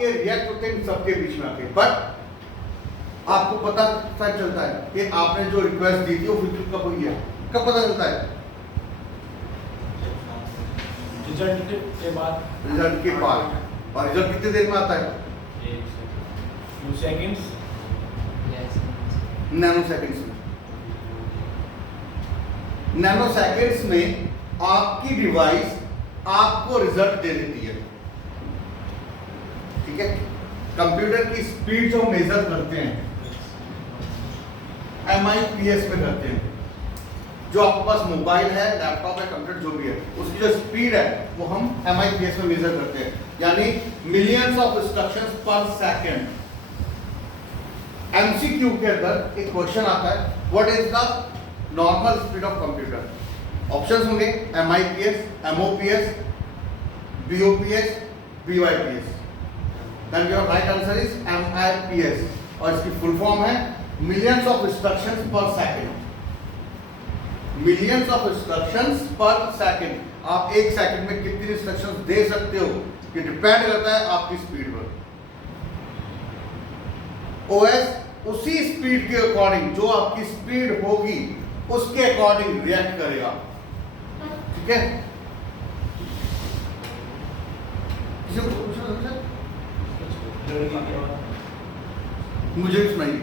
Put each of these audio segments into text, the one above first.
आपके रिएक्ट होते हैं इन सबके बीच में आके, बट आपको पता चलता है कि आपने जो रिक्वेस्ट दी थी वो फुलफिल कब हुई है, कब पता चलता है? रिजल्ट के बाद। रिजल्ट के बाद। और रिजल्ट कितने देर में आता है? few seconds, नैनो सेकंड्स में। नैनो सेकंड्स में आपकी डिवाइस आपको रिजल्ट दे देती है। ठीक है, कंप्यूटर की स्पीड जो मेजर करते हैं MIPS में करते हैं। जो आपके पास मोबाइल है, लैपटॉप है, कंप्यूटर जो भी है, उसकी जो स्पीड है वो हम MIPS में मेजर करते हैं, यानी millions of instructions per second. MCQ के अंदर एक क्वेश्चन आता है, what is the normal speed of computer? Options होंगे MIPS, MOPS, BOPS, BYPS। Then your right answer is MIPS और इसकी फुल फॉर्म है millions of instructions per second. Millions of instructions per second. आप एक second में कितनी instructions दे सकते हो ये डिपेंड करता है आपकी स्पीड पर। OS उसी स्पीड के अकॉर्डिंग, जो आपकी स्पीड होगी उसके अकॉर्डिंग रिएक्ट करेगा। ठीक है, किसी को पूछना है? मुझे भी सुनाइए।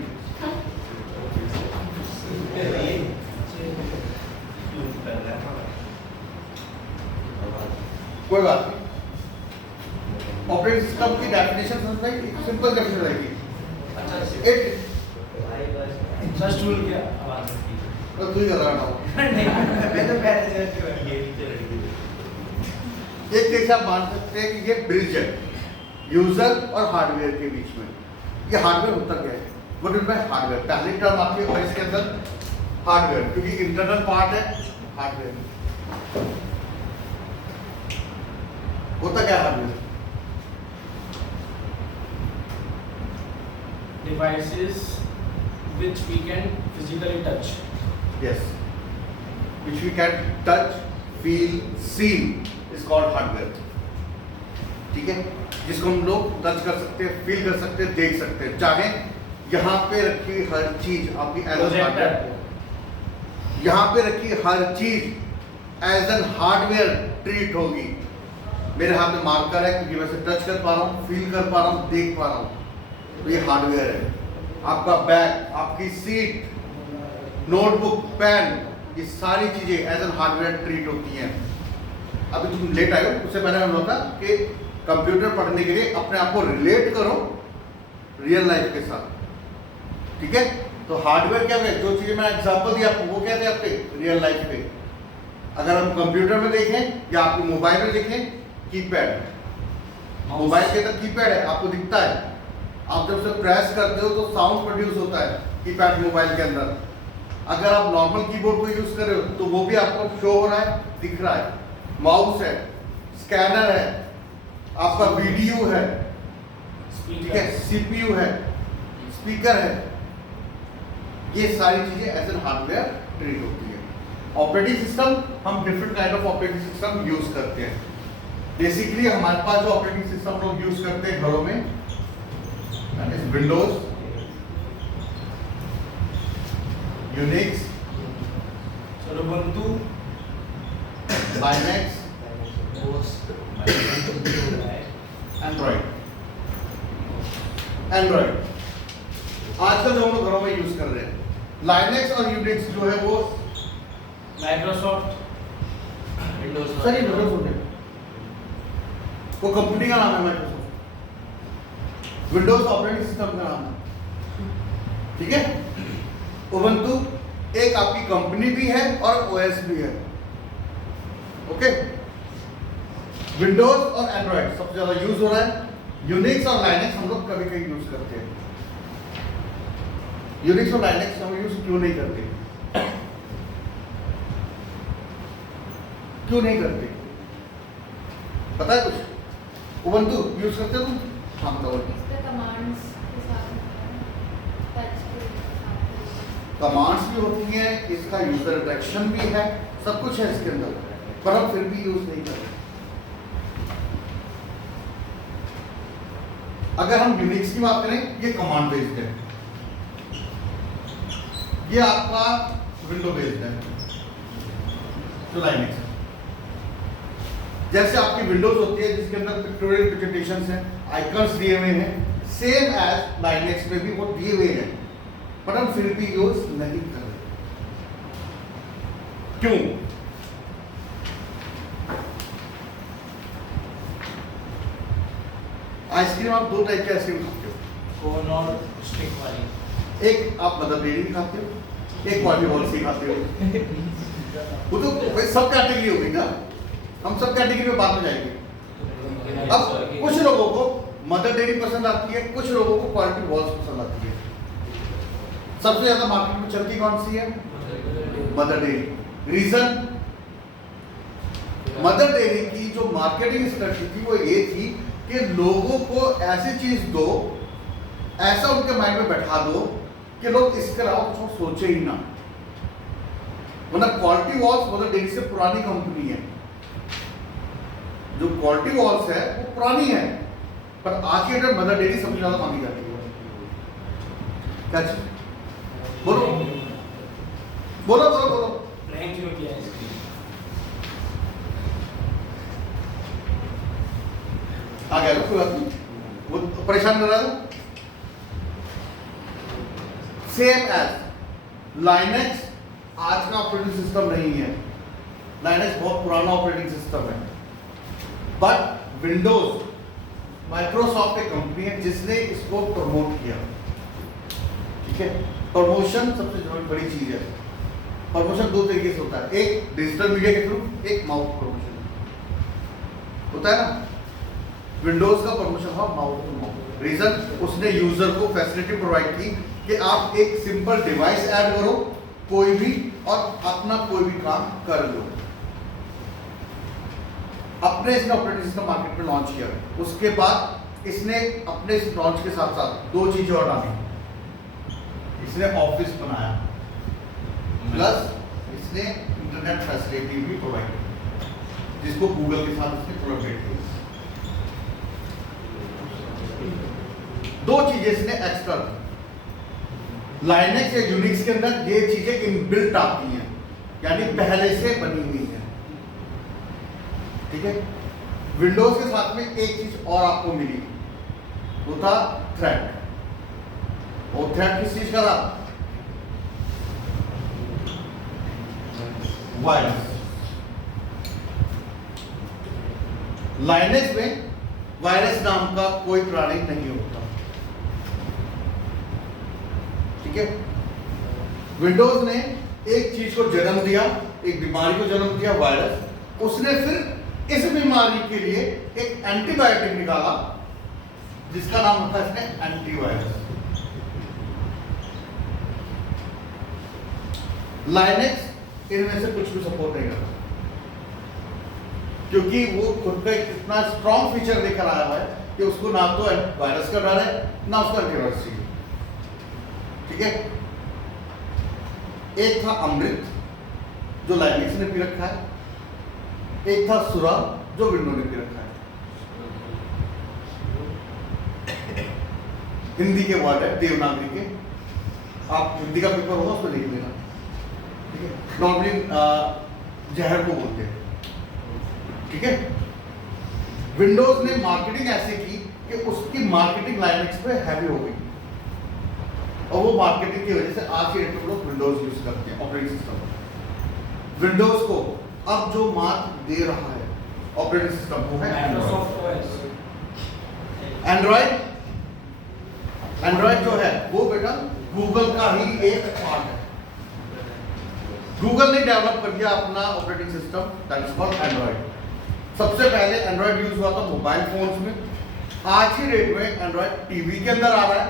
कोई बात नहीं, ऑपरेटिंग सिस्टम की डेफिनेशन समझ पाएगी? सिंपल डेफिनेशन रहेगी। फर्स्ट रूल क्या आवाज की? तो तू ही कर रहा है। मैं तो पहले से एक जैसे आप मान सकते हैं कि ये ब्रिज है यूजर और हार्डवेयर के बीच में। ये हार्डवेयर होता क्या है? What is by hardware? पहली टर्म आपके OS के अंदर हार्डवेयर, क्योंकि इंटरनल पार्ट है हार्डवेयर। होता क्या है hardware? devices which we can physically touch. Yes, which we can touch, feel, see is called hardware. ठीक है, जिसको हम लोग टच कर सकते हैं, फील कर सकते हैं, देख सकते हैं। चाहे यहाँ पे रखी हर चीज आपकी एज एन हार्डवेयर, यहाँ पे रखी हर चीज एज एन हार्डवेयर ट्रीट होगी। मेरे हाथ में मार्कर है क्योंकि मैं इसे टच कर पा रहा हूँ, फील कर पा रहा हूँ, देख पा रहा हूँ, तो ये हार्डवेयर है। आपका बैग, आपकी सीट, नोटबुक, पेन, ये सारी चीजें एज एन हार्डवेयर ट्रीट होती हैं। अभी तुम लेट आए हो, उससे पहले हमने बोला कि कंप्यूटर पढ़ने के लिए अपने आप को रिलेट करो रियल लाइफ के साथ। ठीक है, तो हार्डवेयर क्या है? जो चीजें मैंने एग्जांपल दिया आपको वो क्या थे आपके रियल लाइफ पे। अगर हम कंप्यूटर में देखें या आपको मोबाइल में देखें, कीपैड, मोबाइल के अंदर कीपैड है, आपको दिखता है। आप जब उसे प्रेस करते हो तो साउंड प्रोड्यूस होता है कीपैड मोबाइल के अंदर। अगर आप नॉर्मल कीबोर्ड को यूज कर रहे हो तो वो भी आपको शो हो रहा है, दिख रहा है। माउस है, स्कैनर है, आपका वीडियो है, ठीक है, CPU है, स्पीकर है, ये सारी चीजें एज एन हार्डवेयर ट्रीट होती है। ऑपरेटिंग सिस्टम, हम different kind of operating system use करते हैं। बेसिकली हमारे पास जो ऑपरेटिंग सिस्टम लोग यूज करते हैं घरों में, Windows, Unix, Ubuntu, Linux, Android. आजकल जो हम लोग घरों में यूज कर रहे हैं, लाइनक्स और यूनिक्स जो है वो माइक्रोसॉफ्ट विंडोज। सही विंडोज, वो कंपनी का नाम है माइक्रोसॉफ्ट। विंडोज ऑपरेटिंग सिस्टम का नाम है। ठीक है, उबुंटू एक आपकी कंपनी भी है और OS भी है। ओके, विंडोज और एंड्रॉइड सबसे ज्यादा यूज हो रहा है। यूनिक्स और लाइनक्स हम लोग कभी कभी यूज करते हैं। यूनिक्स और लाइनक्स हम यूज क्यों नहीं करते? क्यों नहीं करते पता है कुछ? उबुंटू यूज करते हो तुम? हाँ बताओ। कमांड्स भी होती हैं, इसका यूजर इंटरेक्शन भी है, सब कुछ है इसके अंदर, पर हम फिर भी यूज नहीं करते। अगर हम यूनिक्स की बात करें, ये कमांड बेस्ड है, ये आपका विंडो बेस्ड है जो लाइनेक्स है। जैसे आपकी विंडोज होती है जिसके अंदर पिक्टोरियल प्रेजेंटेशंस हैं, आइकन्स दिए हुए हैं, सेम एज लाइनेक्स में भी वो दिए हुए हैं, बट हम फिर भी यूज नहीं कर रहे। क्यों? आइसक्रीम, आप दो टाइप की आइसक्रीम खाते हो, कोन और स्टिक वाली। एक आप मदर डेयरी की खाते हो, एक क्वालिटी वॉल्स की खाते हो। वो तो भाई सब कैटेगरी होगी ना, हम सब कैटेगरी में बाद में जाएंगे। अब कुछ लोगों को मदर डेयरी पसंद आती है, कुछ लोगों को क्वालिटी वॉल्स पसंद आती है। सबसे ज्यादा मार्केट में चलती कौन सी है? Mother Dairy. Reason, Mother Dairy की जो मार्केटिंग स्ट्रेटजी थी वो ये थी कि लोगों को ऐसी चीज दो, ऐसा उनके माइंड में बैठा दो कि लोग इसके अलावा कुछ सोचे ही ना। मतलब क्वालिटी वॉल्स मदर डेयरी से पुरानी कंपनी है, जो क्वालिटी वॉल्स है वो पुरानी है, पर आज के डेट मदर डेयरी सबसे ज्यादा मांगी जाती है। क्या चीज? बोलो बोलो बोलो बोलो। रैंक क्यों किया इसकी? आ गया कोई बात नहीं, वो परेशान कर रहा था। सेम एज लाइनेक्स आज का ऑपरेटिंग सिस्टम नहीं है, लाइनेक्स बहुत पुराना ऑपरेटिंग सिस्टम है, बट विंडोज माइक्रोसॉफ्ट एक कंपनी है जिसने इसको प्रमोट किया। ठीक है, प्रमोशन सबसे बड़ी चीज है। प्रमोशन दो तरीके से होता है, एक डिजिटल मीडिया के थ्रू, एक माउथ प्रमोशन होता है ना। विंडोज का प्रमोशन हुआ माउथ टू माउथ। रीजन, उसने यूजर को फैसिलिटी प्रोवाइड की कि आप एक सिंपल डिवाइस ऐड करो कोई भी और अपना कोई भी काम कर लो। अपने इसने ऑपरेटिंग सिस्टम मार्केट में लॉन्च किया, उसके बाद इसने अपने इस लॉन्च के साथ साथ दो चीजें और डाली। इसने ऑफिस बनाया, प्लस इसने इंटरनेट फैसिलिटी भी प्रोवाइड की, जिसको गूगल के साथ उसने कोलैबोरेट किया। दो चीजें इसने एक्स्ट्रा दी। लाइनेक्स या यूनिक्स के अंदर ये चीजें इनबिल्ट आती हैं, यानी पहले से बनी हुई है। ठीक है, विंडोज के साथ में एक चीज और आपको मिली, वो था थ्रेड। और थ्रेड किस चीज का था? वायरस। लाइनेक्स में वायरस नाम का कोई प्राणी नहीं होता। ठीक है, विंडोज ने एक चीज को जन्म दिया, एक बीमारी को जन्म दिया, वायरस। उसने फिर इस बीमारी के लिए एक एंटीबायोटिक निकाला जिसका नाम था इसने एंटीवायरस। लाइनेक्स इनमें से कुछ भी सपोर्ट नहीं करता, क्योंकि वो खुद का इतना स्ट्रॉन्ग फीचर लेकर आया हुआ है कि उसको ना तो वायरस का डर है ना उसका एंटीवायरस चाहिए। ठीक है, एक था अमृत जो लाइनेक्स ने पी रखा है, एक था सुरा जो विंडो ने पी रखा है। हिंदी के वर्ड है, देवनागरी के। आप हिंदी का पेपर होगा उसको देख लेना। ठीक है, नॉर्मली जहर को बोलते हैं। ठीक है, विंडोज ने मार्केटिंग ऐसे की कि उसकी मार्केटिंग लाइनेक्स पे हैवी हो गई, और वो मार्केटिंग की वजह से आज के डेट में लोग विंडोज यूज करते हैं ऑपरेटिंग सिस्टम। विंडोज को अब जो मार्क दे रहा है ऑपरेटिंग सिस्टम वो है एंड्रॉइड। एंड्रॉइड जो है वो बेटा गूगल का ही एक पार्ट है। गूगल ने डेवलप कर दिया अपना operating system, that is called Android. सबसे पहले एंड्रॉइड यूज हुआ था मोबाइल फोन्स में, आज की डेट में एंड्रॉइड टीवी के अंदर आ रहा है।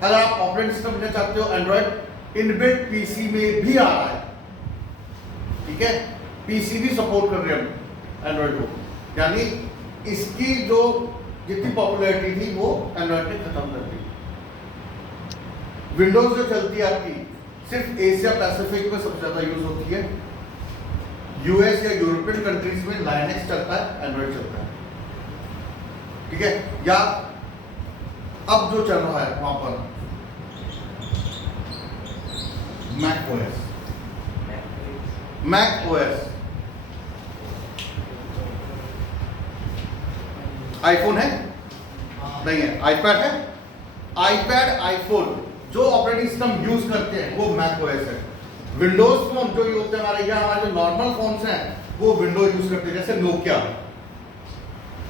अगर आप ऑपरेटिंग सिस्टम लेना चाहते हो, एंड्रॉइड इनबिल्ट पीसी में भी आ रहा है। ठीक है, पीसी भी सपोर्ट कर रहे हैं एंड्रॉइड को, यानी इसकी जो जितनी पॉपुलैरिटी थी वो एंड्रॉइड ने खत्म कर दी। विंडोज जो चलती है आपकी सिर्फ एशिया पैसिफिक में सबसे ज्यादा यूज होती है। यूएस या यूरोपियन कंट्रीज में लाइनेक्स चलता है, एंड्रॉइड चलता है। ठीक है, या अब जो चल रहा है वहां पर Mac OS, Mac OS. IPhone है नहीं है, आईपैड है, आईपैड आईफोन जो ऑपरेटिंग सिस्टम यूज करते हैं वो मैक ओएस है। विंडोज फोन जो ये होते हैं हमारे, या हमारे जो नॉर्मल फोन्स हैं वो विंडोज यूज करते हैं, जैसे नोकिया,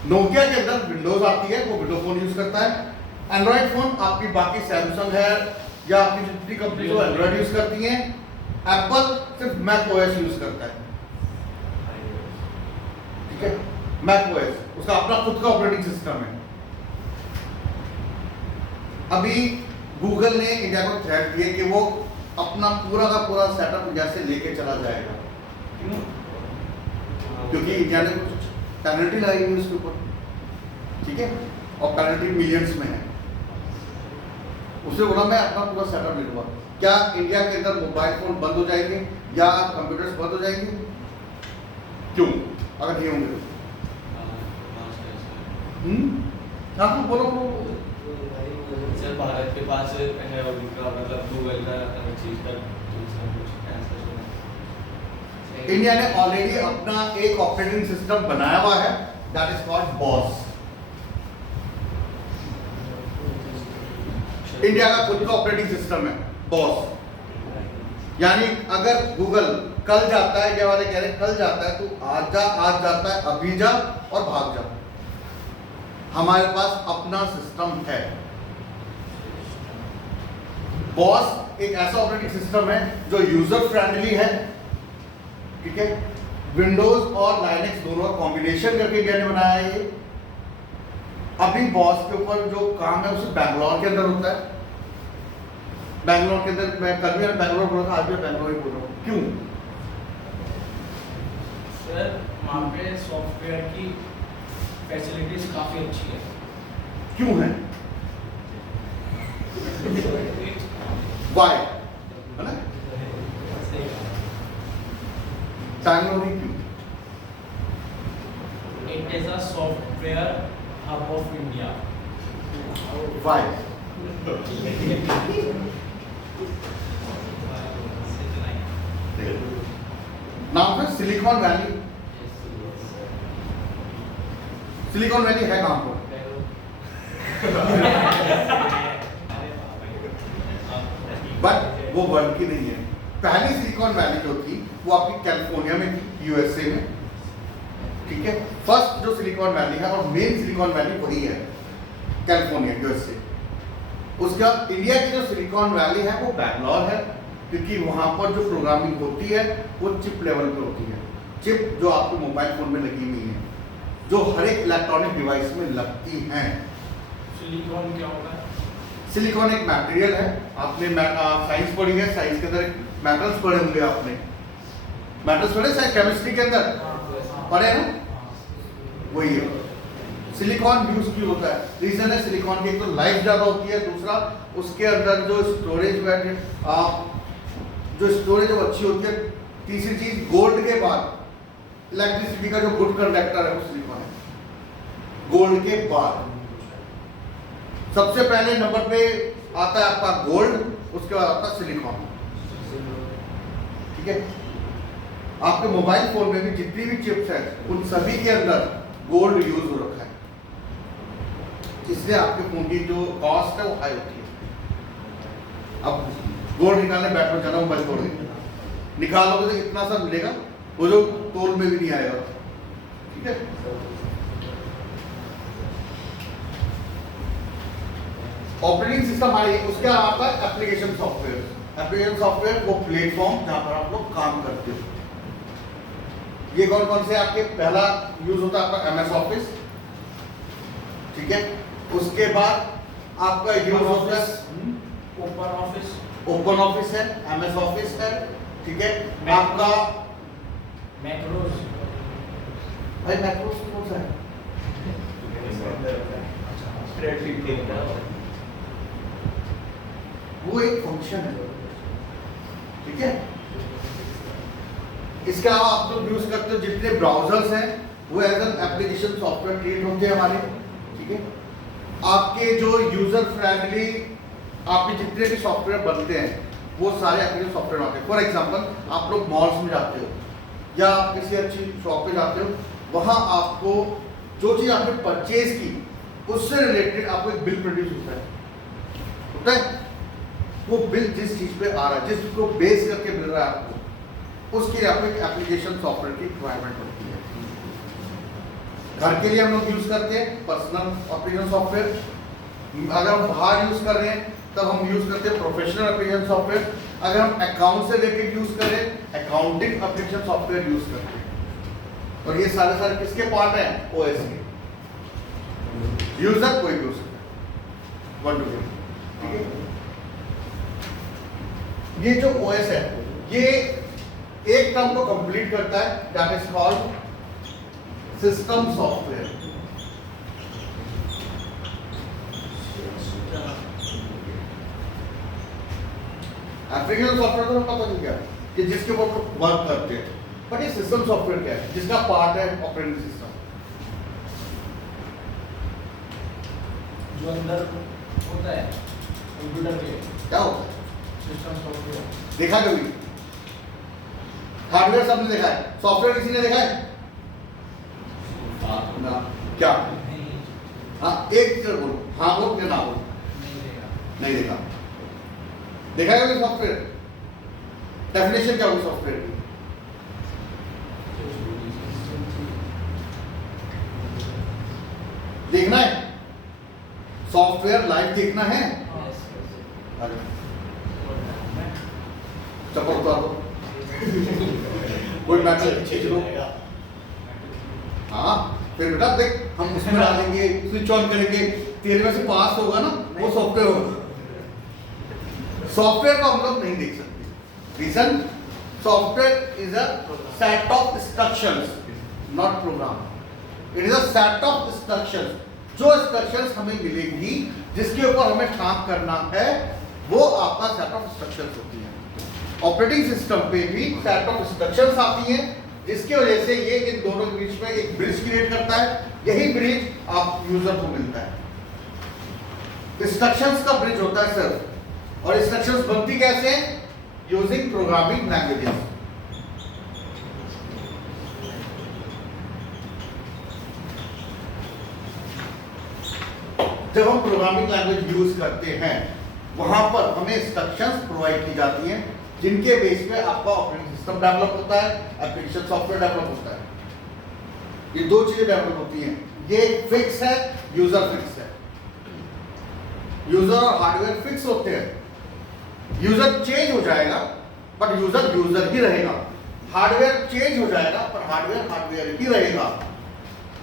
नोकिया के अंदर विंडोज आती है, वो विंडो फोन यूज करता है। एंड्रॉइड फोन आपकी बाकी सैमसंग है या आपकी जितनी कंपनी जो एंड्रॉइड यूज करती हैं, एप्पल सिर्फ मैक ओएस यूज करता है, ठीक है। मैक ओएस उसका अपना खुद का ऑपरेटिंग सिस्टम है। अभी गूगल ने इंडिया को थ्रेट दिया कि वो अपना पूरा का पूरा सेटअप इंडिया से लेके चला जाएगा, क्योंकि इंडिया ने कुछ पेनल्टी लगाई है उसके ऊपर, ठीक है, और पेनल्टी मिलियंस में है। उसे बोला मैं अपना पूरा सेटअप ले लूंगा। क्या इंडिया के अंदर मोबाइल फोन बंद हो जाएंगे या कंप्यूटर्स बंद हो जाएंगे? क्यों, अगर नहीं होंगे तो? हाँ बोलो बोलो। सर भारत के पास है उनका मतलब गूगल का हर चीज का इंडिया ने ऑलरेडी अपना एक ऑपरेटिंग सिस्टम बनाया हुआ है, that is called boss. India का खुद का ऑपरेटिंग सिस्टम है बॉस। यानी अगर गूगल कल जाता है, इंडिया वाले कह रहे हैं कल जाता है, तो आज जा, आज जाता है, अभी जा और भाग जा। हमारे पास अपना सिस्टम है। बॉस एक ऐसा ऑपरेटिंग सिस्टम है जो यूजर फ्रेंडली है, ठीक है। विंडोज और लाइनक्स दोनों का कॉम्बिनेशन करके इंडिया ने बनाया है ये। अभी बॉस के ऊपर जो काम है उसे बैंगलोर के अंदर होता है। बैंगलोर के अंदर, मैं कल भी बैंगलोर बोल रहा था, आज भी बैंगलोर ही बोल रहा हूँ। क्यों? सर वहाँ पे सॉफ्टवेयर की फैसिलिटीज काफी अच्छी है। क्यों है? वाई है ना, बैंगलोर ही क्यों? It is a software hub of India. Why? नाम है सिलिकॉन वैली। सिलिकॉन वैली है कहां पर? बट वो वर्ल्ड की नहीं है। पहली सिलिकॉन वैली जो थी वो आपकी कैलिफोर्निया में थी, यूएसए में, ठीक है। फर्स्ट जो सिलिकॉन वैली है और मेन सिलिकॉन वैली वही है, कैलिफोर्निया यूएसए। उसके बाद इंडिया की जो सिलिकॉन वैली है वो बैंगलोर है, क्योंकि वहां पर जो प्रोग्रामिंग होती है वो चिप लेवल पे होती है। चिप जो आपके मोबाइल फोन में लगी हुई है, जो हर एक इलेक्ट्रॉनिक डिवाइस में लगती हैं। सिलिकॉन क्या होता है? सिलिकॉन एक मटेरियल है। आपने साइंस पढ़ी है, साइंस के अंदर मेटल्स पढ़े होंगे आपने। मेटल्स पढ़े शायद केमिस्ट्री के अंदर पढ़े ना, वही है। सिलिकॉन यूज क्यों होता है? रीजन है सिलिकॉन की, एक तो लाइफ ज्यादा होती है, दूसरा उसके अंदर जो स्टोरेज जो स्टोरेज अच्छी होती है, तीसरी चीज गोल्ड के बाद इलेक्ट्रिसिटी का जो गुड कंडक्टर है वो सिलिकॉन है। गोल्ड के बाद सबसे पहले नंबर पे आता है आपका गोल्ड, उसके बाद आता है सिलिकॉन, ठीक है। आपके मोबाइल फोन में भी जितनी भी चिप्स हैं उन सभी के अंदर गोल्ड यूज हो रखा है, इसलिए आपके फोन की जो कॉस्ट है वो हाई होती है। अब गोल्ड निकालने बैठो, चलो मोबाइल छोड़ देंगे, निकालोगे तो इतना सा मिलेगा, वो जो तोल में भी नहीं आएगा, ठीक है। ऑपरेटिंग सिस्टम आई, उसके आता है एप्लीकेशन सॉफ्टवेयर। एप्लीकेशन सॉफ्टवेयर वो प्लेटफॉर्म जहां पर आप लोग काम करते हो। ये कौन कौन से आपके? पहला यूज होता है आपका एमएस ऑफिस, ठीक है। उसके बाद आपका यूज होता है ओपन ऑफिस। ओपन ऑफिस है, एमएस ऑफिस है, ठीक है। आपका मैक्रोज। भाई मैक्रोज कौन सा है? वो एक फंक्शन है, ठीक है। इसके अलावा आप लोग यूज करते हो जितने ब्राउजर्स हैं वो as an application software create होते हैं हमारे, ठीक है। आपके जो यूजर फ्रेंडली आपके जितने भी सॉफ्टवेयर बनते हैं वो सारे आपके सॉफ्टवेयर आते हैं। फॉर एग्जांपल आप लोग मॉल्स में जाते हो या आप किसी अच्छी शॉप पे जाते हो, वहाँ आपको जो चीज़ आपने परचेज की उससे रिलेटेड आपको एक बिल प्रोड्यूस होता है। वो बिल जिस चीज़ पे आ रहा है, जिसको बेस करके मिल रहा है आपको, उसके लिए आपको एक एप्लीकेशन सॉफ्टवेयर की रिक्वायरमेंट होती है। घर के लिए हम लोग यूज़ करते हैं पर्सनल ऑपरेशन सॉफ्टवेयर। अगर हम बाहर यूज़ कर रहे हैं तब हम यूज़ करते हैं प्रोफेशनल एप्लीकेशन सॉफ्टवेयर। अगर हम अकाउंट से रिलेटेड यूज़ करें अकाउंटिंग एप्लीकेशन सॉफ्टवेयर यूज़ करते हैं। और ये सारे किसके पार्ट हैं? ओएस के। यूजर कोई भी हो सकता है, वन टू ठीक है। ये जो ओएस है ये एक टर्म को कंप्लीट करता है, that is called system software. Application software तो पता चल गया कि जिसके ऊपर वर्क करते हैं, बट ये सिस्टम सॉफ्टवेयर क्या है? जिसका पार्ट है ऑपरेटिंग सिस्टम। जो अंदर होता है कंप्यूटर के, क्या होता है? System software. देखा कभी? हार्डवेयर सबने देखा है, सॉफ्टवेयर किसी ने देखा है? ना। क्या? नहीं हाँ एक चीज बोलो, हाँ बोलो या ना बोलो। देखा। नहीं देखा। देखा है कभी सॉफ्टवेयर? डेफिनेशन क्या होगी सॉफ्टवेयर की? देखना है सॉफ्टवेयर लाइव देखना है। चप्पल उतार दो, कोई मैटर खींच लो। हाँ फिर बेटा देख हम उसमें डालेंगे, स्विच ऑन करेंगे, तेरे में से पास होगा ना वो सॉफ्टवेयर होगा। सॉफ्टवेयर को हम लोग नहीं देख सकते। Reason, software is a set of instructions, not program. It is a set of instructions. जो इंस्ट्रक्शंस हमें मिलेंगी, जिसके ऊपर हमें काम करना है, वो आपका सेट ऑफ इंस्ट्रक्शंस होती है। ऑपरेटिंग सिस्टम पे भी सेट ऑफ इंस्ट्रक्शंस आती हैं, जिसकी वजह से ये इन दोनों के बीच में एक ब्रिज क्रिएट करता है। यही ब्रिज आप यूजर को मिलता है। इंस्ट्रक्शंस का ब्रिज होता है सर। और इंस्ट्रक्शंस बनती कैसे हैं? Using programming languages. जब हम प्रोग्रामिंग लैंग्वेज यूज करते हैं वहां पर हमें इंस्ट्रक्शंस प्रोवाइड की जाती हैं, जिनके बेस पे आपका ऑपरेटिंग सिस्टम डेवलप होता है, एप्लीकेशन सॉफ्टवेयर डेवलप होता है। ये दो चीजें डेवलप होती हैं। ये फिक्स है, यूजर फिक्स है। यूजर और हार्डवेयर फिक्स होते हैं। यूजर चेंज हो जाएगा बट यूजर यूजर ही रहेगा। हार्डवेयर चेंज हो जाएगा पर हार्डवेयर हार्डवेयर ही रहेगा।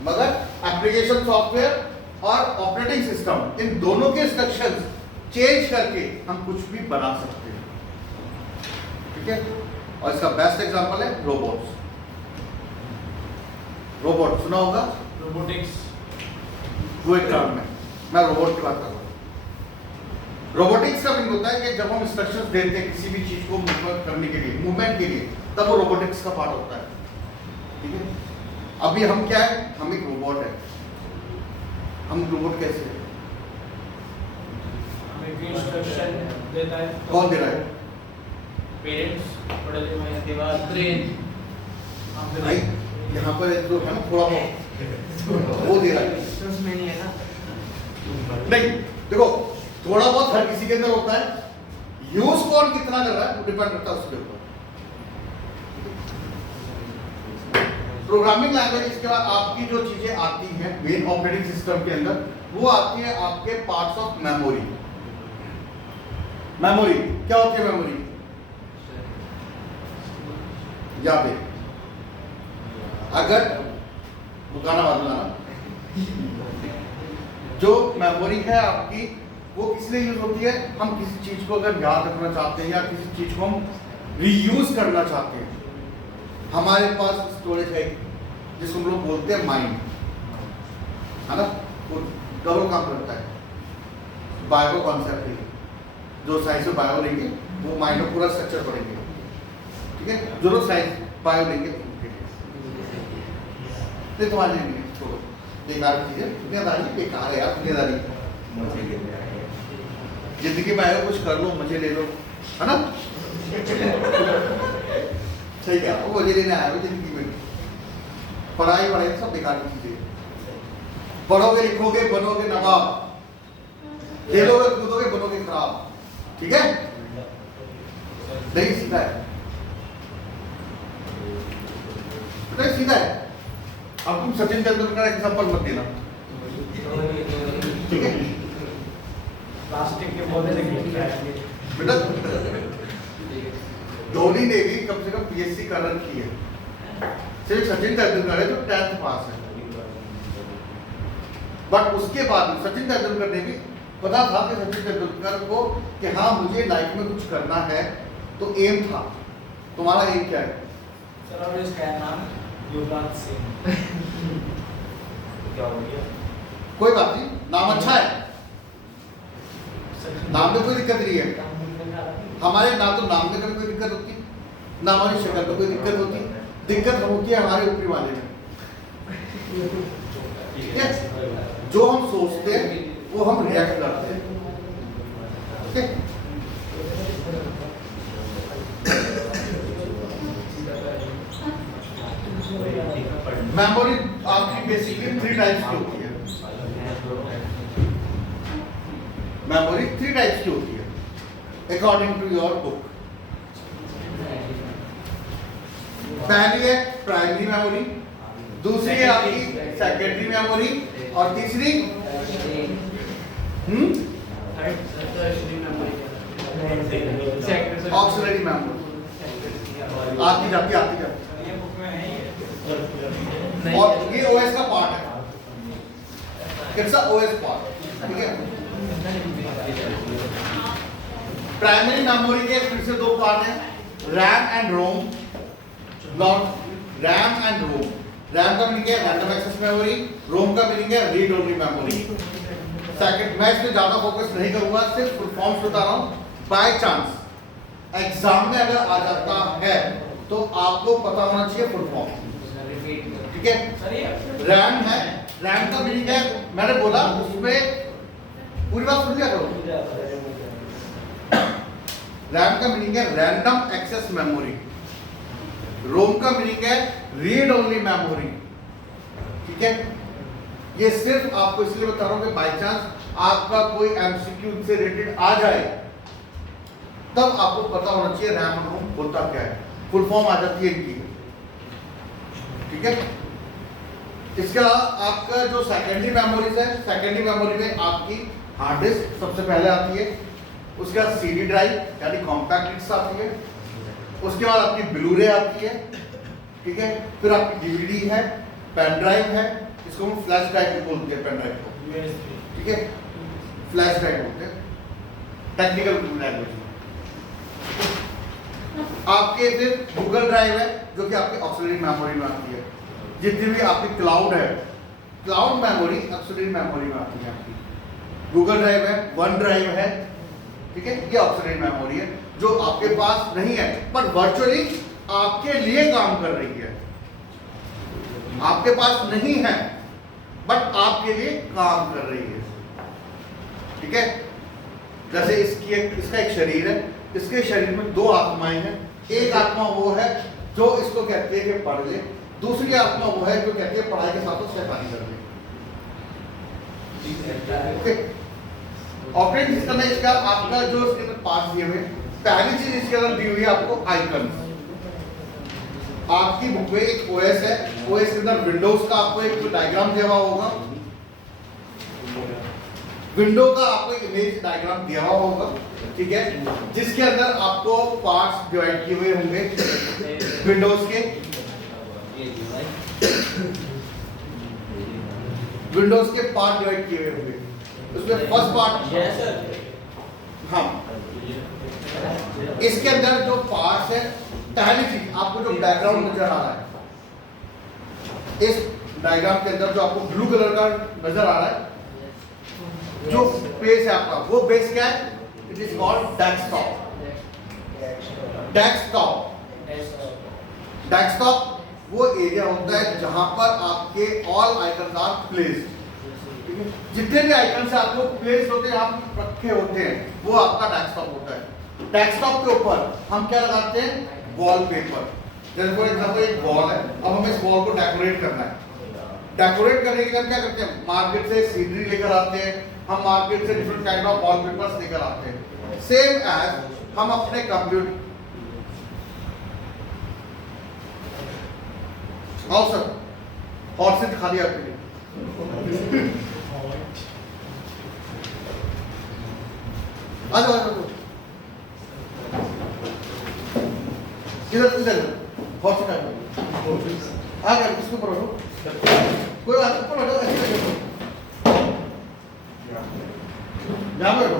मगर एप्लीकेशन सॉफ्टवेयर और ऑपरेटिंग सिस्टम, इन दोनों के इंस्ट्रक्शंस चेंज करके हम कुछ भी बना सकते हैं। ठीक है। और इसका बेस्ट एग्जांपल है रोबोट्स। रोबोट सुना होगा, रोबोटिक्स। वो एक टर्म है। मैं रोबोट की बात कर रहा हूँ। रोबोटिक्स का मीनिंग होता है कि जब हम इंस्ट्रक्शंस देते हैं किसी भी चीज को मूवमेंट करने के लिए, मूवमेंट के लिए, तब वो रोबोटिक्स का पार्ट होता है। ठीक है। अभी हम क्या है? हम एक रोबोट है। हम रोबोट कैसे हैं? हमें इंस्ट्रक्शन देता है। कौन दे रहा है? पेरेंट्स, बड़े भाई के बाद ट्रेन। भाई यहाँ पर जो है ना थोड़ा बहुत वो दे रहा है। सिस्टम्स में नहीं है ना। नहीं देखो, थोड़ा बहुत हर किसी के अंदर होता है। यूज कौन कितना कर रहा है वो डिपेंड करता है उसके ऊपर। प्रोग्रामिंग लैंग्वेज, इसके बाद आपकी जो चीजें आती हैं मेन ऑपरेटिंग सिस्टम के अंदर, वो आती है आपके पार्ट्स ऑफ मेमोरी। मेमोरी क्या होती है? मेमोरी यादें। अगर बुकाना बात ना, जो मेमोरी है आपकी वो किस लिए यूज होती है? हम किसी चीज को अगर याद रखना चाहते हैं या किसी चीज को हम रीयूज करना चाहते हैं, हमारे पास स्टोरेज है जिसको हम लोग बोलते हैं माइंड, है ना। वो डबल काम करता है। बायो कॉन्सेप्ट है, जो साइंस में बायो लेंगे वो माइंड में पूरा स्ट्रक्चर पढ़ेंगे। ठीक है। जो लोग साइंस बायो लेंगे नहीं, तुम्हारे लिए छोड़ो, बेकार चीजें। दुनियादारी बेकार है यार, दुनियादारी मुझे लेने आए हैं। जिंदगी में आए हो कुछ कर लो, मजे ले लो, है ना? सही क्या, वो मजे लेने आए हो जिंदगी में। पढ़ाई वढ़ाई सब बेकार की चीजें। पढ़ोगे लिखोगे बनोगे नवाब, खेलोगे कूदोगे बनोगे खराब, ठीक है? नहीं सीधा है, नहीं सीधा है। अब तुम सचिन तेंदुलकर का एग्जांपल मत देना, ठीक है? प्लास्टिक के पौधे लगे बेटा धोनी ने भी कम से कम पीएससी का रन की है, सिर्फ सचिन तेंदुलकर है जो 10th पास है। बट उसके बाद सचिन तेंदुलकर ने भी पता था कि सचिन तेंदुलकर को कि हाँ मुझे लाइफ में कुछ करना है, तो एम था। तुम्हारा एम क्या है? सर और इसका नाम युवराज सिंह। क्या हो गया? कोई बात नहीं, नाम अच्छा है, नाम में कोई दिक्कत नहीं है। हमारे ना तो नाम में कभी कोई दिक्कत होती, ना हमारी शक्ल में कोई दिक्कत होती, दिक्कत होती है हमारे ऊपरी वाले में। ठीक है? जो हम सोचते हैं वो हम रिएक्ट करते हैं, ठीक है? मेमोरी आपकी बेसिकली 3 टाइप्स की होती है। मेमोरी 3 टाइप्स की होती है अकॉर्डिंग टू योर बुक। पहली है प्राइमरी मेमोरी, दूसरी है आपकी सेकेंडरी मेमोरी, और तीसरी ऑक्सिलरी मेमोरी। आती जाती आती जाती। ये बुक में है ये। और ये ओएस का पार्ट है, इट्स अ ओएस पार्ट, ठीक है? प्राइमरी मेमोरी के फिर से 2 पार्ट हैं, RAM and ROM. RAM and ROM, RAM का मीनिंग है रैंडम एक्सेस मेमोरी, रोम का मीनिंग है रीड ओनली मेमोरी। सेकंड, मैं इसमें ज्यादा फोकस नहीं करूंगा, सिर्फ फुल फॉर्म्स बता रहा हूं। बाय चांस एग्जाम में अगर आ जाता है तो आपको पता होना चाहिए फुल फॉर्म, ठीक है? सर ये रैम है, रैम का मीनिंग है, मैंने बोला उसमें पूरी बात सुन लिया करो। रैम का मीनिंग है रैंडम एक्सेस मेमोरी, रोम का मीनिंग है रीड ओनली मेमोरी, ठीक है? ये सिर्फ आपको इसलिए बता रहा हूं कि बाय चांस आपका कोई एमसीक्यू से रिलेटेड आ जाए तब आपको पता होना चाहिए रैम और रोम होता क्या है, फुल फॉर्म आ जाती है इनकी, ठीक है? इसके अलावा आपका जो सेकेंडरी मेमोरीज है, सेकेंडरी मेमोरी में आपकी हार्ड डिस्क सबसे पहले आती है, उसके बाद सीडी ड्राइव यानी कॉम्पैक्ट डिस्क आती है, उसके बाद आपकी ब्लू-रे आती है, ठीक है? फिर आपकी डीवीडी है, पेन ड्राइव है, इसको हम फ्लैश ड्राइव बोलते हैं, पेन ड्राइव को, ठीक है? फ्लैश ड्राइव बोलते हैं टेक्निकल लैंग्वेज में। आपके फिर गूगल ड्राइव है जो कि आपके ऑक्सिलरी मेमोरी में आती है। जितनी भी आपकी क्लाउड है, क्लाउड मेमोरी ऑक्सिलरी मेमोरी में आती है आपकी। गूगल ड्राइव है, वन ड्राइव है, ठीक है? ये ऑक्सिलरी मेमोरी है जो आपके पास नहीं है पर वर्चुअली आपके लिए काम कर रही है। आपके पास नहीं है बट आपके लिए काम कर रही है, ठीक है? जैसे इसका एक शरीर है, इसके शरीर में 2 आत्माएं हैं। एक आत्मा वो है जो इसको कहती है कि पढ़ ले, दूसरी आत्मा वो है जो कहती है पढ़ाई के साथ तो शैतानी कर ले, ओके? ऑपरेटिंग सिस्टम है इसका, आपका जो इसके अंदर पार्ट्स दिए हुए, पहली चीज इसके अंदर दी हुई है आपको आइकन्स। आपकी बुक में एक ओएस है, ओएस के अंदर विंडोज का आपको एक डायग्राम दिया हुआ होगा, विंडो का आपको एक इमेज डायग्राम दिया हुआ होगा, ठीक है? जिसके अंदर आपको पार्ट्स डिवाइड किए हुए होंगे विंडोज के, विंडोज के पार्ट डिवाइड किए हुए होंगे। उसमें फर्स्ट पार्ट, हाँ, इसके अंदर जो पार्ट्स है, पहली चीज आपको जो बैकग्राउंड नजर आ रहा है, इस डायग्राम के अंदर जो आपको ब्लू कलर का नजर आ रहा है, जो बेस है आपका, वो बेस क्या है? It is called desktop. Desktop, desktop वो एरिया होता है जहां पर आपके ऑल आइकन्स आर प्लेस्ड। ठीक है, जितने भी आइकन से आप लोग प्लेस होते हैं, आप रखे होते हैं, वो आपका डेस्कटॉप होता है। डेस्कटॉप के ऊपर हम क्या लगाते हैं? वॉलपेपर। जैसे फॉर एग्जांपल एक वॉल है, अब हमें इस वॉल को डेकोरेट करना है। डेकोरेट करने के लिए हम क्या करते हैं? मार्केट से सीनरी लेकर आते हैं, हम मार्केट से डिफरेंट काइंड ऑफ वॉलपेपर्स लेकर आते हैं। सेम एज हम अपने कंप्यूटर, आओ सर, हॉट सीट खाली आपके लिए। आ जाओ, आ जाओ, इधर इधर हॉट सीट आ गया, इसके ऊपर बैठो, कोई बात ऊपर बैठो, ऐसे बैठो, यहाँ बैठो,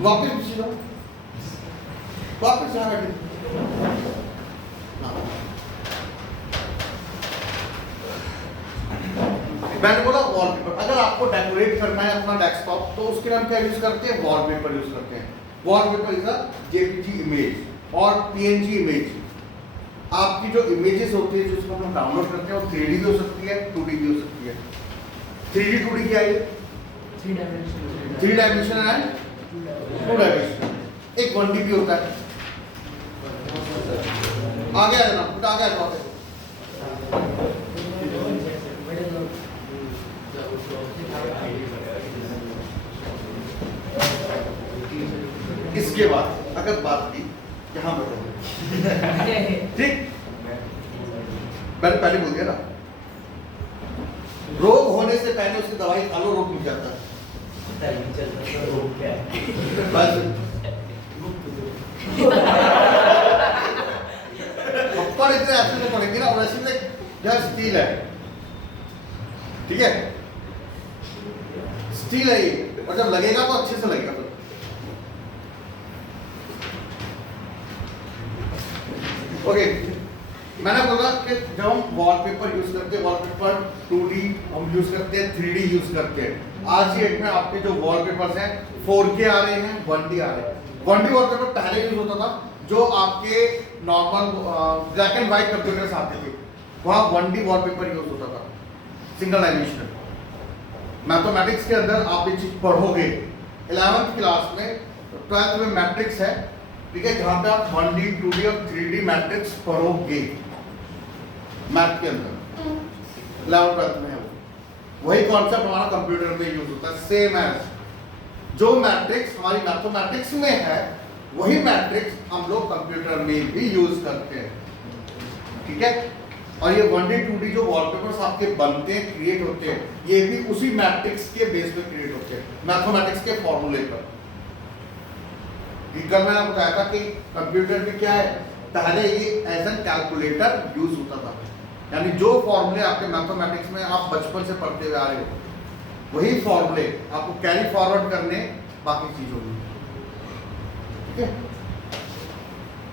वापिस पीछे जाओ, वापिस यहाँ बैठे। मैंने बोला वॉलपेपर। अगर आपको डेकोरेट करना है अपना डेस्कटॉप, तो उसके लिए हम क्या यूज करते हैं? वॉलपेपर यूज करते हैं। Wallpaper is a JPG image और पीएनजी इमेज। आपकी जो इमेजेस होती है जिसको हम डाउनलोड करते हैं, वो 3D भी हो सकती है, 2D भी हो सकती है। 3D 2D क्या है? 3 डायमेंशन है, 2 डायमेंशन। एक 1D भी होता है। आगे आ जाना, बेटा आगे आ जाओ। इसके बाद अगर बात की यहाँ बैठो, ठीक, मैंने पहले बोल दिया ना, रोग होने से पहले उसकी दवाई खा लो, रोग मिल जाता है। बस थप्पड़ इतने ऐसे में पड़ेंगे ना, वैसे में यह स्टील है, ठीक है, स्टील है ये, और जब लगेगा तो अच्छे से लगेगा। ओके, मैंने बोला कि जब हम वॉलपेपर यूज करते हैं, वॉलपेपर 2D हम यूज करते हैं, 3D यूज करते हैं। आज की डेट में आपके जो वॉलपेपर्स हैं 4K आ रहे हैं, 1D आ रहे हैं। 1D वॉलपेपर पहले यूज होता था, जो आपके normal black and white computers आते थे, वहाँ 1D वॉलपेपर यूज होता था, सिंगल डायमेंशनल। मैथमेटिक्स के अंदर आप ये चीज पढ़ोगे 11th क्लास में, 12th में मैट्रिक्स है, ठीक है, जहां पे आप 1D 2D और 3D मैट्रिक्स पढ़ोगे मैथ के अंदर, 11th 12th में है वो। वही कॉन्सेप्ट हमारा कंप्यूटर में यूज होता है। सेम एज जो मैट्रिक्स हमारी मैथमेटिक्स में है, वही मैट्रिक्स हम लोग कंप्यूटर में भी यूज करते हैं, ठीक है। और ये 1D 2D जो वॉलपेपर्स आपके बनते हैं, क्रिएट होते हैं, ये भी उसी मैट्रिक्स के बेस पे क्रिएट होते हैं, मैथमेटिक्स के फॉर्मूले पर। कल मैंने बताया था कि कंप्यूटर में क्या है, पहले ये एज एन कैलकुलेटर यूज होता था, यानी जो फॉर्मूले आपके मैथमेटिक्स में आप बचपन से पढ़ते हुए आ रहे हो, वही फॉर्मूले आपको कैरी फॉरवर्ड करने बाकी चीजों में, ठीक है।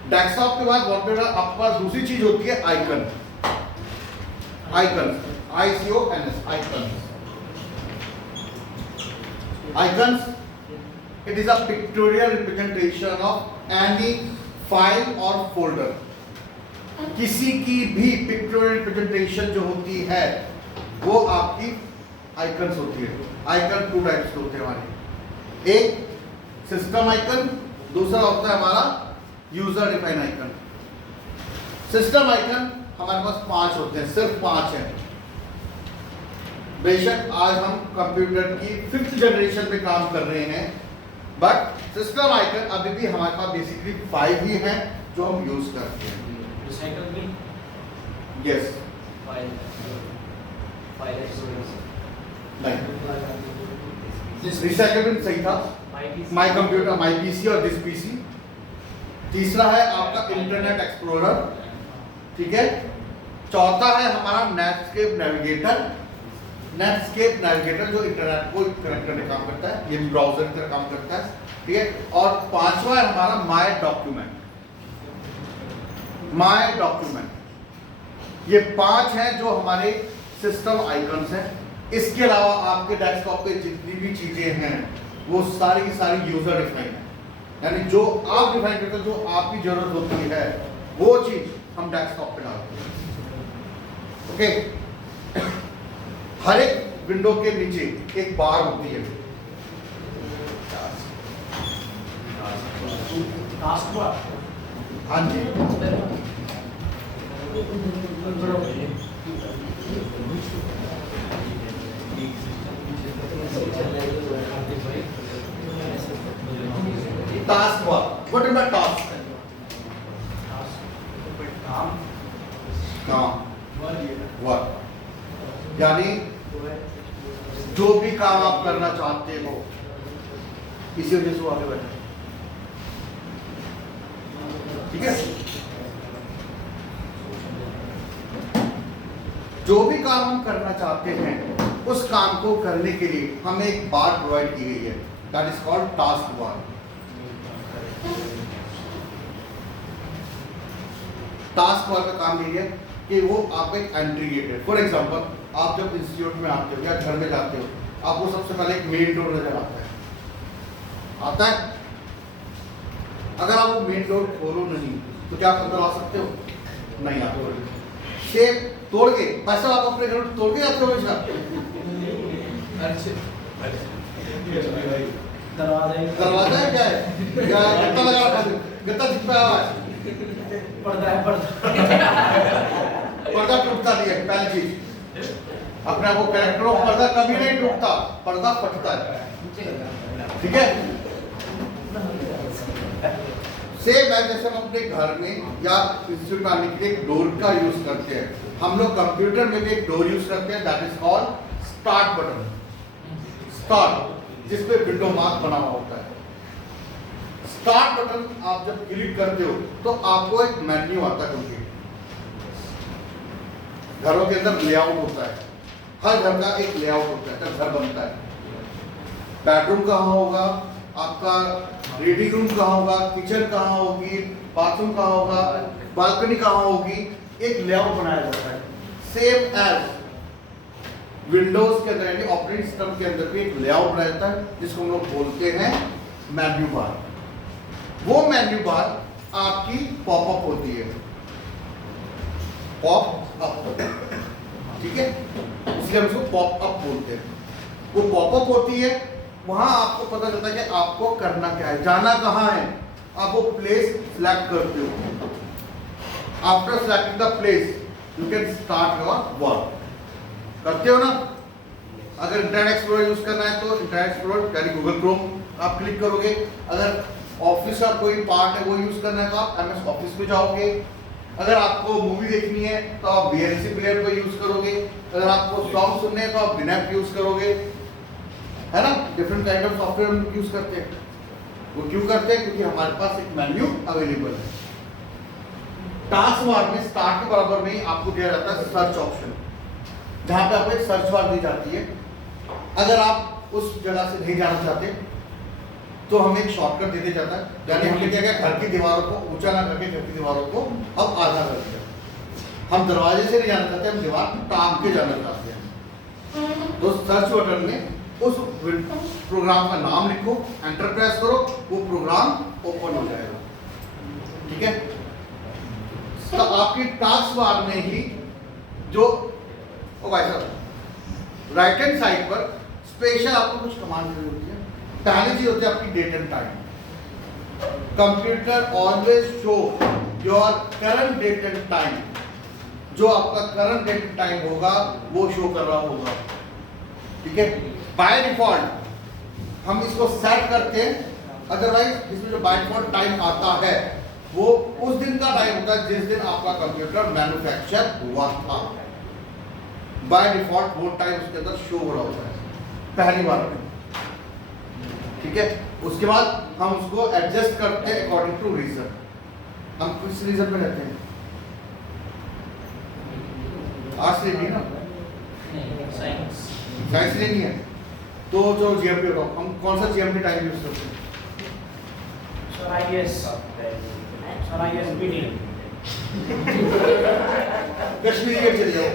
डेस्कटॉप के बाद वॉलपेपर आपके पास दूसरी चीज होती है icon. Icon, ICONS, icons, it is a pictorial representation of any file or folder। किसी की भी pictorial representation जो होती है वो आपकी आइकन्स होती है। आइकन 2 टाइप्स के होते हैं हमारे, एक सिस्टम आइकन, दूसरा होता है हमारा user define icon. System icon हमारे पास 5 होते हैं, सिर्फ 5 हैं। बेशक आज हम कंप्यूटर की 5th जनरेशन में काम कर रहे हैं, बट सिस्टम आइकन अभी भी हमारे पास बेसिकली 5 ही हैं जो हम यूज करते हैं। रिसाइकल भी, यस, फाइल रिसाइकल भी सही था, माई कंप्यूटर, माई पीसी और दिस पीसी। तीसरा है आपका इंटरनेट एक्सप्लोरर, ठीक है। चौथा है हमारा नेटस्केप नेविगेटर। नेटस्केप नेविगेटर जो इंटरनेट को कनेक्ट करने का काम करता है, ये भी ब्राउजर की तरह काम करता है, ठीक है। और पांचवा है हमारा माय डॉक्यूमेंट। माय डॉक्यूमेंट, ये 5 हैं जो हमारे सिस्टम आइकन्स हैं। इसके अलावा आपके डेस्कटॉप पे जितनी भी चीजें हैं वो सारी की सारी यूजर डिफाइन है, यानी जो आप डिफाइन करते हैं, जो आपकी जरूरत होती है, वो चीज हम डेस्कटॉप पे डालते हैं, ओके। हर एक विंडो के नीचे एक बार होती है। Task bar. हाँ जी, task bar. What is the task? काम, वर्क, यानी जो भी काम आप करना चाहते हो, इसी वजह से वो आगे बढ़े। ठीक है, जो भी काम हम करना चाहते हैं उस काम को करने के लिए हमें एक बार प्रोवाइड की गई है, that is called task bar. Task bar का काम यही है कि वो आपको एक एंट्री गेट है। फॉर एग्जांपल, आप जब इंस्टीट्यूट में आते हो या घर में जाते हो, आपको सबसे पहले एक मेन डोर नजर आता है। अगर आप वो मेन डोर खोलो नहीं तो क्या आप अंदर आ सकते हो? नहीं आ सकते। शेप तोड़ के, पैसा आप अपने घर में तोड़ के जाते हो हमेशा? दरवाजा है क्या है? या गत्ता लगा रखा है? गत्ता चिपका हुआ है? पर्दा है, पर्दा। पर्दा टूटता नहीं है, पहली चीज। अपने आप को कैरेक्टर हो, पर्दा कभी नहीं टूटता, पर्दा फटता है। ठीक है, सेम है जैसे हम अपने घर में या इंस्टीट्यूट में आने के लिए एक डोर का यूज करते हैं, हम लोग कंप्यूटर में भी एक डोर यूज करते हैं, that is called start button. Start, जिसपे विंडो मार्क बना हुआ होता है। स्टार्ट बटन आप जब क्लिक करते हो तो आपको एक मेन्यू आता है। क्योंकि घरों के अंदर लेआउट होता है, हर घर का एक लेआउट होता है जब घर बनता है। बेडरूम कहाँ होगा, आपका रीडिंग रूम कहाँ होगा, किचन कहाँ होगी, बाथरूम कहाँ होगा, बालकनी कहाँ होगी, एक लेआउट बनाया जाता है। सेम एज विंडोज के अंदर यानी ऑपरेटिंग सिस्टम के अंदर भी एक लेआउट बनाया जाता है, जिसको हम लोग बोलते हैं मेन्यू बार। वो मेन्यू बार आपकी पॉपअप होती है, पॉप अप। ठीक है, इसलिए हम इसको पॉप अप बोलते हैं। वो पॉपअप होती है, वहां आपको पता चलता है कि आपको करना क्या है, जाना कहाँ है। आप वो प्लेस सिलेक्ट करते हो। After selecting the place you can start your work. करते हो ना? अगर इंटरनेट एक्सप्लोरर यूज करना है तो इंटरनेट एक्सप्लोरर यानी गूगल क्रोम आप क्लिक करोगे। अगर ऑफिस का कोई पार्ट है वो यूज करना है तो आप MS ऑफिस पे जाओगे। अगर आपको मूवी देखनी है तो आप VLC प्लेयर को यूज करोगे। अगर आपको सॉन्ग सुनने हैं तो आप विनैप यूज करोगे, है ना? डिफरेंट काइंड ऑफ सॉफ्टवेयर हम यूज करते हैं। वो क्यों करते हैं? क्योंकि हमारे पास एक मेन्यू अवेलेबल है। टास्क बार में स्टार्ट के बराबर में ही आपको दिया जाता है सर्च ऑप्शन, जहां पे आपको एक सर्च बार दी जाती है। अगर आप उस जगह से नहीं जाना चाहते तो हमें एक शॉर्टकट दे दिया जाता है, यानी हमने क्या किया, घर की दीवारों को ऊंचा ना करके घर की दीवारों को अब आधा कर दिया। हम दरवाजे से नहीं जाना चाहते, हम दीवार टांग के जाना चाहते हैं। तो सर्च बटन में उस प्रोग्राम का नाम लिखो, एंटर प्रेस करो, वो प्रोग्राम ओपन हो जाएगा। ठीक है, तो आपकी टास्क बार में ही जो भाई साहब राइट हैंड साइड पर स्पेशल आपको कुछ कमांड दी होती है। पहली चीज होती है आपकी date and time. Computer always show your current date and time. जो आपका करंट डेट एंड टाइम होगा वो शो कर रहा होगा। ठीक है, बाय डिफॉल्ट हम इसको सेट करते हैं, अदरवाइज इसमें जो बाय डिफॉल्ट टाइम आता है वो उस दिन का टाइम होता है जिस दिन आपका कंप्यूटर मैन्युफैक्चर हुआ था। बाय डिफॉल्ट वो टाइम उसके अंदर शो हो रहा होता है पहली बार में। ठीक है, उसके बाद हम उसको एडजस्ट करते हैं अकॉर्डिंग टू रीजन। हम किस रीजन में रहते हैं? आर्ट्स लेनी है ना, साइंस लेनी है तो जो GMP होगा, हम कौन सा GMP टाइम यूज करते हैं? कश्मीरी गेट चले जाओ,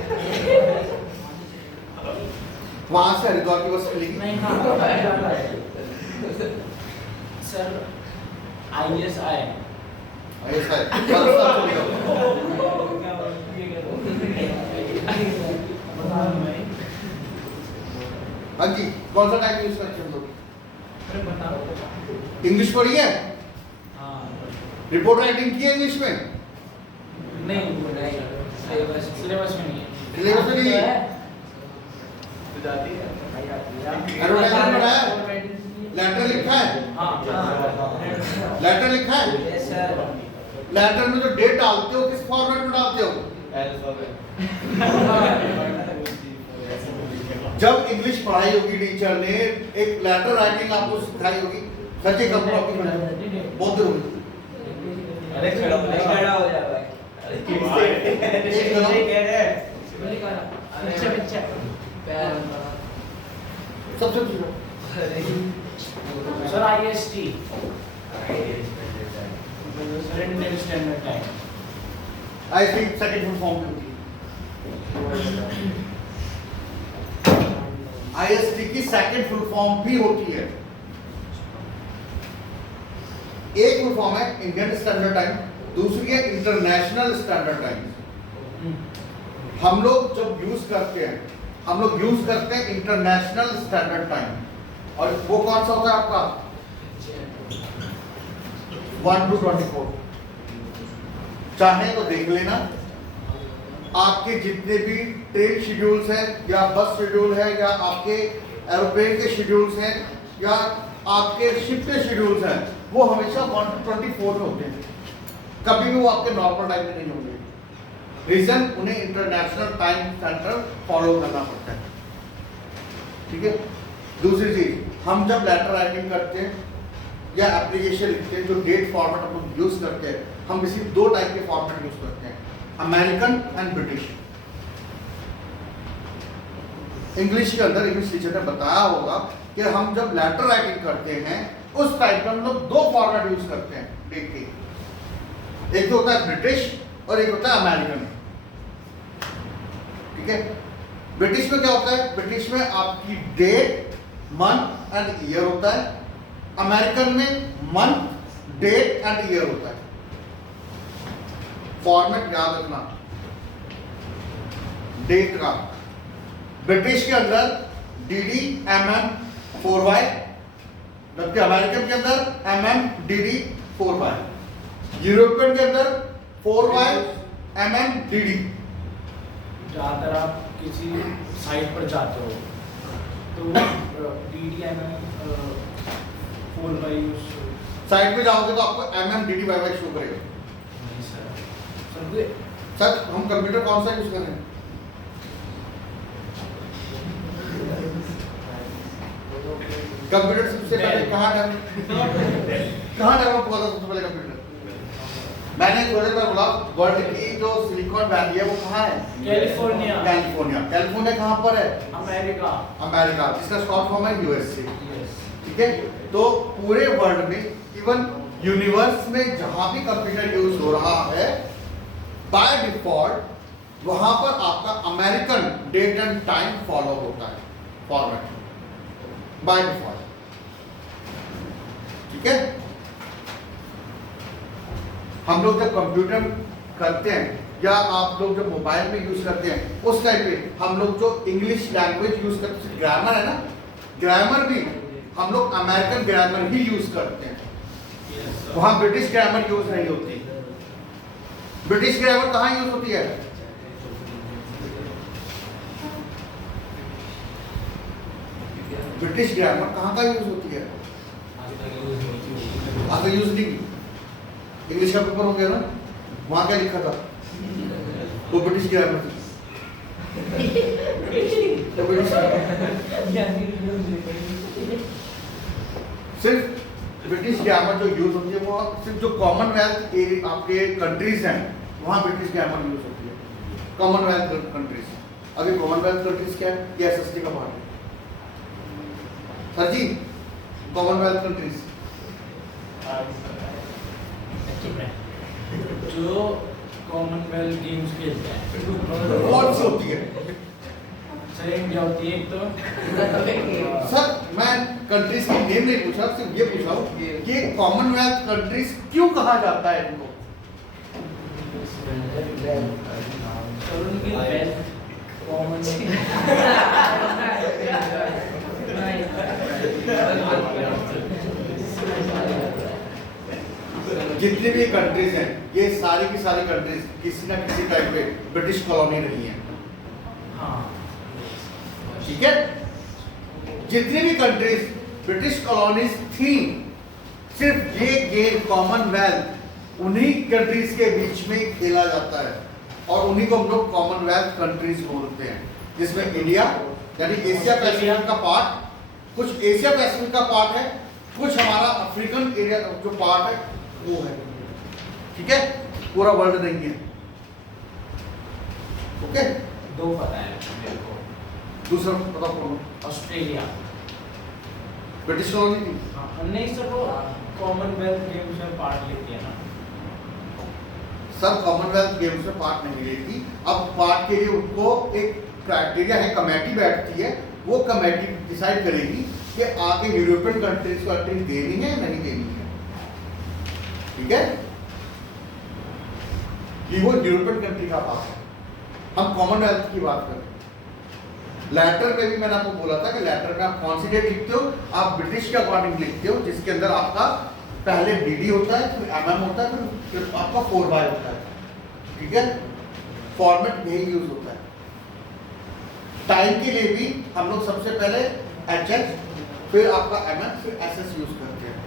वहां से हरिद्वार की बस मिलेगी। नहीं, हाँ सर, ISI ऐसा है, हाँ जी, कौन सा टाइम यूज करते हैं हम लोग? अरे बताओ। इंग्लिश पढ़ी है? हाँ रिपोर्ट राइटिंग की है इंग्लिश में? नहीं सिलेबस में नहीं है। सिलेबस में नहीं है? एडवर्टाइजमेंट पढ़ा है? लेटर लिखा है? हाँ लेटर लिखा है? लेटर में जो डेट डालते हो किस फॉर्मेट में डालते हो? जब इंग्लिश पढ़ाई होगी टीचर ने, एक लेटर राइटिंग आपको सिखाई होगी, सच एक अपना बहुत देर होगी। अरे खड़ा हो जा भाई। सबसे sir IST Indian standard time. I think second full form में IST की सेकंड फुल फॉर्म भी होती है। एक फुल फॉर्म है इंडियन स्टैंडर्ड टाइम, दूसरी है इंटरनेशनल स्टैंडर्ड टाइम। हम लोग जब यूज करते हैं, हम लोग यूज करते हैं इंटरनेशनल स्टैंडर्ड टाइम, और वो कौन सा होता है आपका? 1 to 24। चाहे तो देख लेना, आपके जितने भी ट्रेन शेड्यूल्स हैं या बस शेड्यूल है या आपके एरोप्लेन के शेड्यूल्स हैं या आपके शिप के शेड्यूल्स हैं, वो हमेशा 1 to 24 में होते हैं। कभी भी वो आपके नॉर्मल टाइम में नहीं होंगे। रीजन, उन्हें इंटरनेशनल टाइम सेंटर फॉलो करना पड़ता है। ठीक है। दूसरी चीज, हम जब लेटर राइटिंग करते हैं या एप्लीकेशन लिखते हैं, जो डेट फॉर्मेट हम लोग यूज करते हैं, हम किसी दो टाइप के फॉर्मेट यूज करते हैं, अमेरिकन एंड ब्रिटिश। इंग्लिश के अंदर इंग्लिश टीचर ने बताया होगा कि हम जब लेटर राइटिंग करते हैं उस टाइप में हम लोग दो फॉर्मेट यूज करते हैं डेट के। एक तो होता है ब्रिटिश और एक होता है अमेरिकन। ठीक है। ब्रिटिश में क्या होता है? ब्रिटिश में आपकी डेट, मंथ एंड ईयर होता है। अमेरिकन में मंथ, डेट एंड ईयर होता है। फॉर्मेट याद रखना डेट का। ब्रिटिश के अंदर DD, MM, 4Y, जबकि अमेरिकन के अंदर MM, DD, 4Y। यूरोपियन के अंदर 4Y, MM, DD। ज़्यादातर आप किसी साइट पर जाते हो तो DD MM 4Y use. Site पे जाओगे तो आपको MM, DD, YY शो करेगा। नहीं सर सर हम कंप्यूटर कौन सा यूज कर रहे हैं? कंप्यूटर सबसे पहले कहाँ डेवलप हुआ था? सबसे पहले कंप्यूटर मैंने थोड़ी देर बोला, वर्ल्ड की जो सिलिकॉन वैली है वो कहाँ है? कैलिफोर्निया। कैलिफोर्निया। कैलिफोर्निया कहाँ पर है? अमेरिका। अमेरिका, जिसका शॉर्ट फॉर्म है USA। ठीक है। तो पूरे वर्ल्ड में, इवन यूनिवर्स में जहां भी कंप्यूटर यूज हो रहा है, बाय डिफॉल्ट वहां पर आपका American date and time follow होता है फॉर्मेट बाय डिफॉल्ट। ठीक है। हम लोग जब कंप्यूटर करते हैं या आप लोग जब मोबाइल में यूज करते हैं, उस टाइम पे हम लोग जो इंग्लिश लैंग्वेज यूज करते हैं, ग्रामर है ना, ग्रामर भी हम लोग अमेरिकन ग्रामर ही यूज करते हैं। वहां ब्रिटिश ग्रामर यूज नहीं होती। ब्रिटिश ग्रामर कहाँ यूज होती है? ब्रिटिश ग्रामर कहाँ का यूज होती है? आगे यूज नहीं की। इंग्लिश का पेपर हो गया ना, वहां क्या लिखा था? वो ब्रिटिश ग्रामर थी। तो ब्रिटिश सिर्फ ब्रिटिश ग्रामर जो यूज होती है वो सिर्फ जो कॉमनवेल्थ आपके कंट्रीज हैं वहां ब्रिटिश ग्रामर यूज होती है। Commonwealth countries. अभी कॉमनवेल्थ कंट्रीज क्या है? ये SST का पार्ट है सर जी। कॉमनवेल्थ कंट्रीज जो कॉमनवेल्थ गेम्स खेलते हैं कौन सी होती है? सर इंडिया होती है एक तो। सर मैं कंट्रीज की नेम नहीं पूछा, सिर्फ ये पूछा हूँ कि कॉमनवेल्थ कंट्रीज क्यों कहा जाता है इनको? सर उनकी वेल्थ कॉमन जितनी भी कंट्रीज हैं, ये सारी की सारी कंट्रीज किसी ना किसी टाइप पे ब्रिटिश कॉलोनी रही हैं। हाँ ठीक है, जितनी भी कंट्रीज ब्रिटिश कॉलोनीज थी, सिर्फ ये गेम कॉमनवेल्थ उन्हीं कंट्रीज के बीच में खेला जाता है और उन्हीं को हम लोग कॉमनवेल्थ कंट्रीज बोलते हैं, जिसमें इंडिया यानी एशिया पैसिफिक का पार्ट, कुछ एशिया पैसिफिक का पार्ट है, कुछ हमारा अफ्रीकन एरिया जो पार्ट है वो है। ठीक है, पूरा वर्ल्ड नहीं है। ओके, दो पता है मेरे को। दूसरा पता कौन? ऑस्ट्रेलिया। ब्रिटिश कॉलोनी थी। नहीं सर, वो कॉमनवेल्थ गेम्स में पार्ट लेती है ना। सर कॉमनवेल्थ गेम्स में पार्ट नहीं लेती। अब पार्ट के लिए उनको एक क्राइटेरिया है, कमेटी बैठती है, वो कमेटी डिसाइड करेगी कि आगे यूरोपियन कंट्रीज को एंट्री देनी है नहीं देनी है। ठीक है, ये वो यूरोपियन कंट्री का बात है, हम कॉमनवेल्थ की बात कर रहे हैं। लेटर में भी मैंने आपको बोला था कि लेटर में आप कौन सी डेट लिखते हो, आप ब्रिटिश के अकॉर्डिंग लिखते हो, जिसके अंदर आपका पहले बीडी होता है, फिर एमएम होता है, फिर आपका 4/5 होता है। ठीक है, फॉर्मेट यही यूज होता है। टाइम के लिए भी हम लोग सबसे पहले एचएच, फिर आपका एमएम, फिर एसएस यूज करते हैं,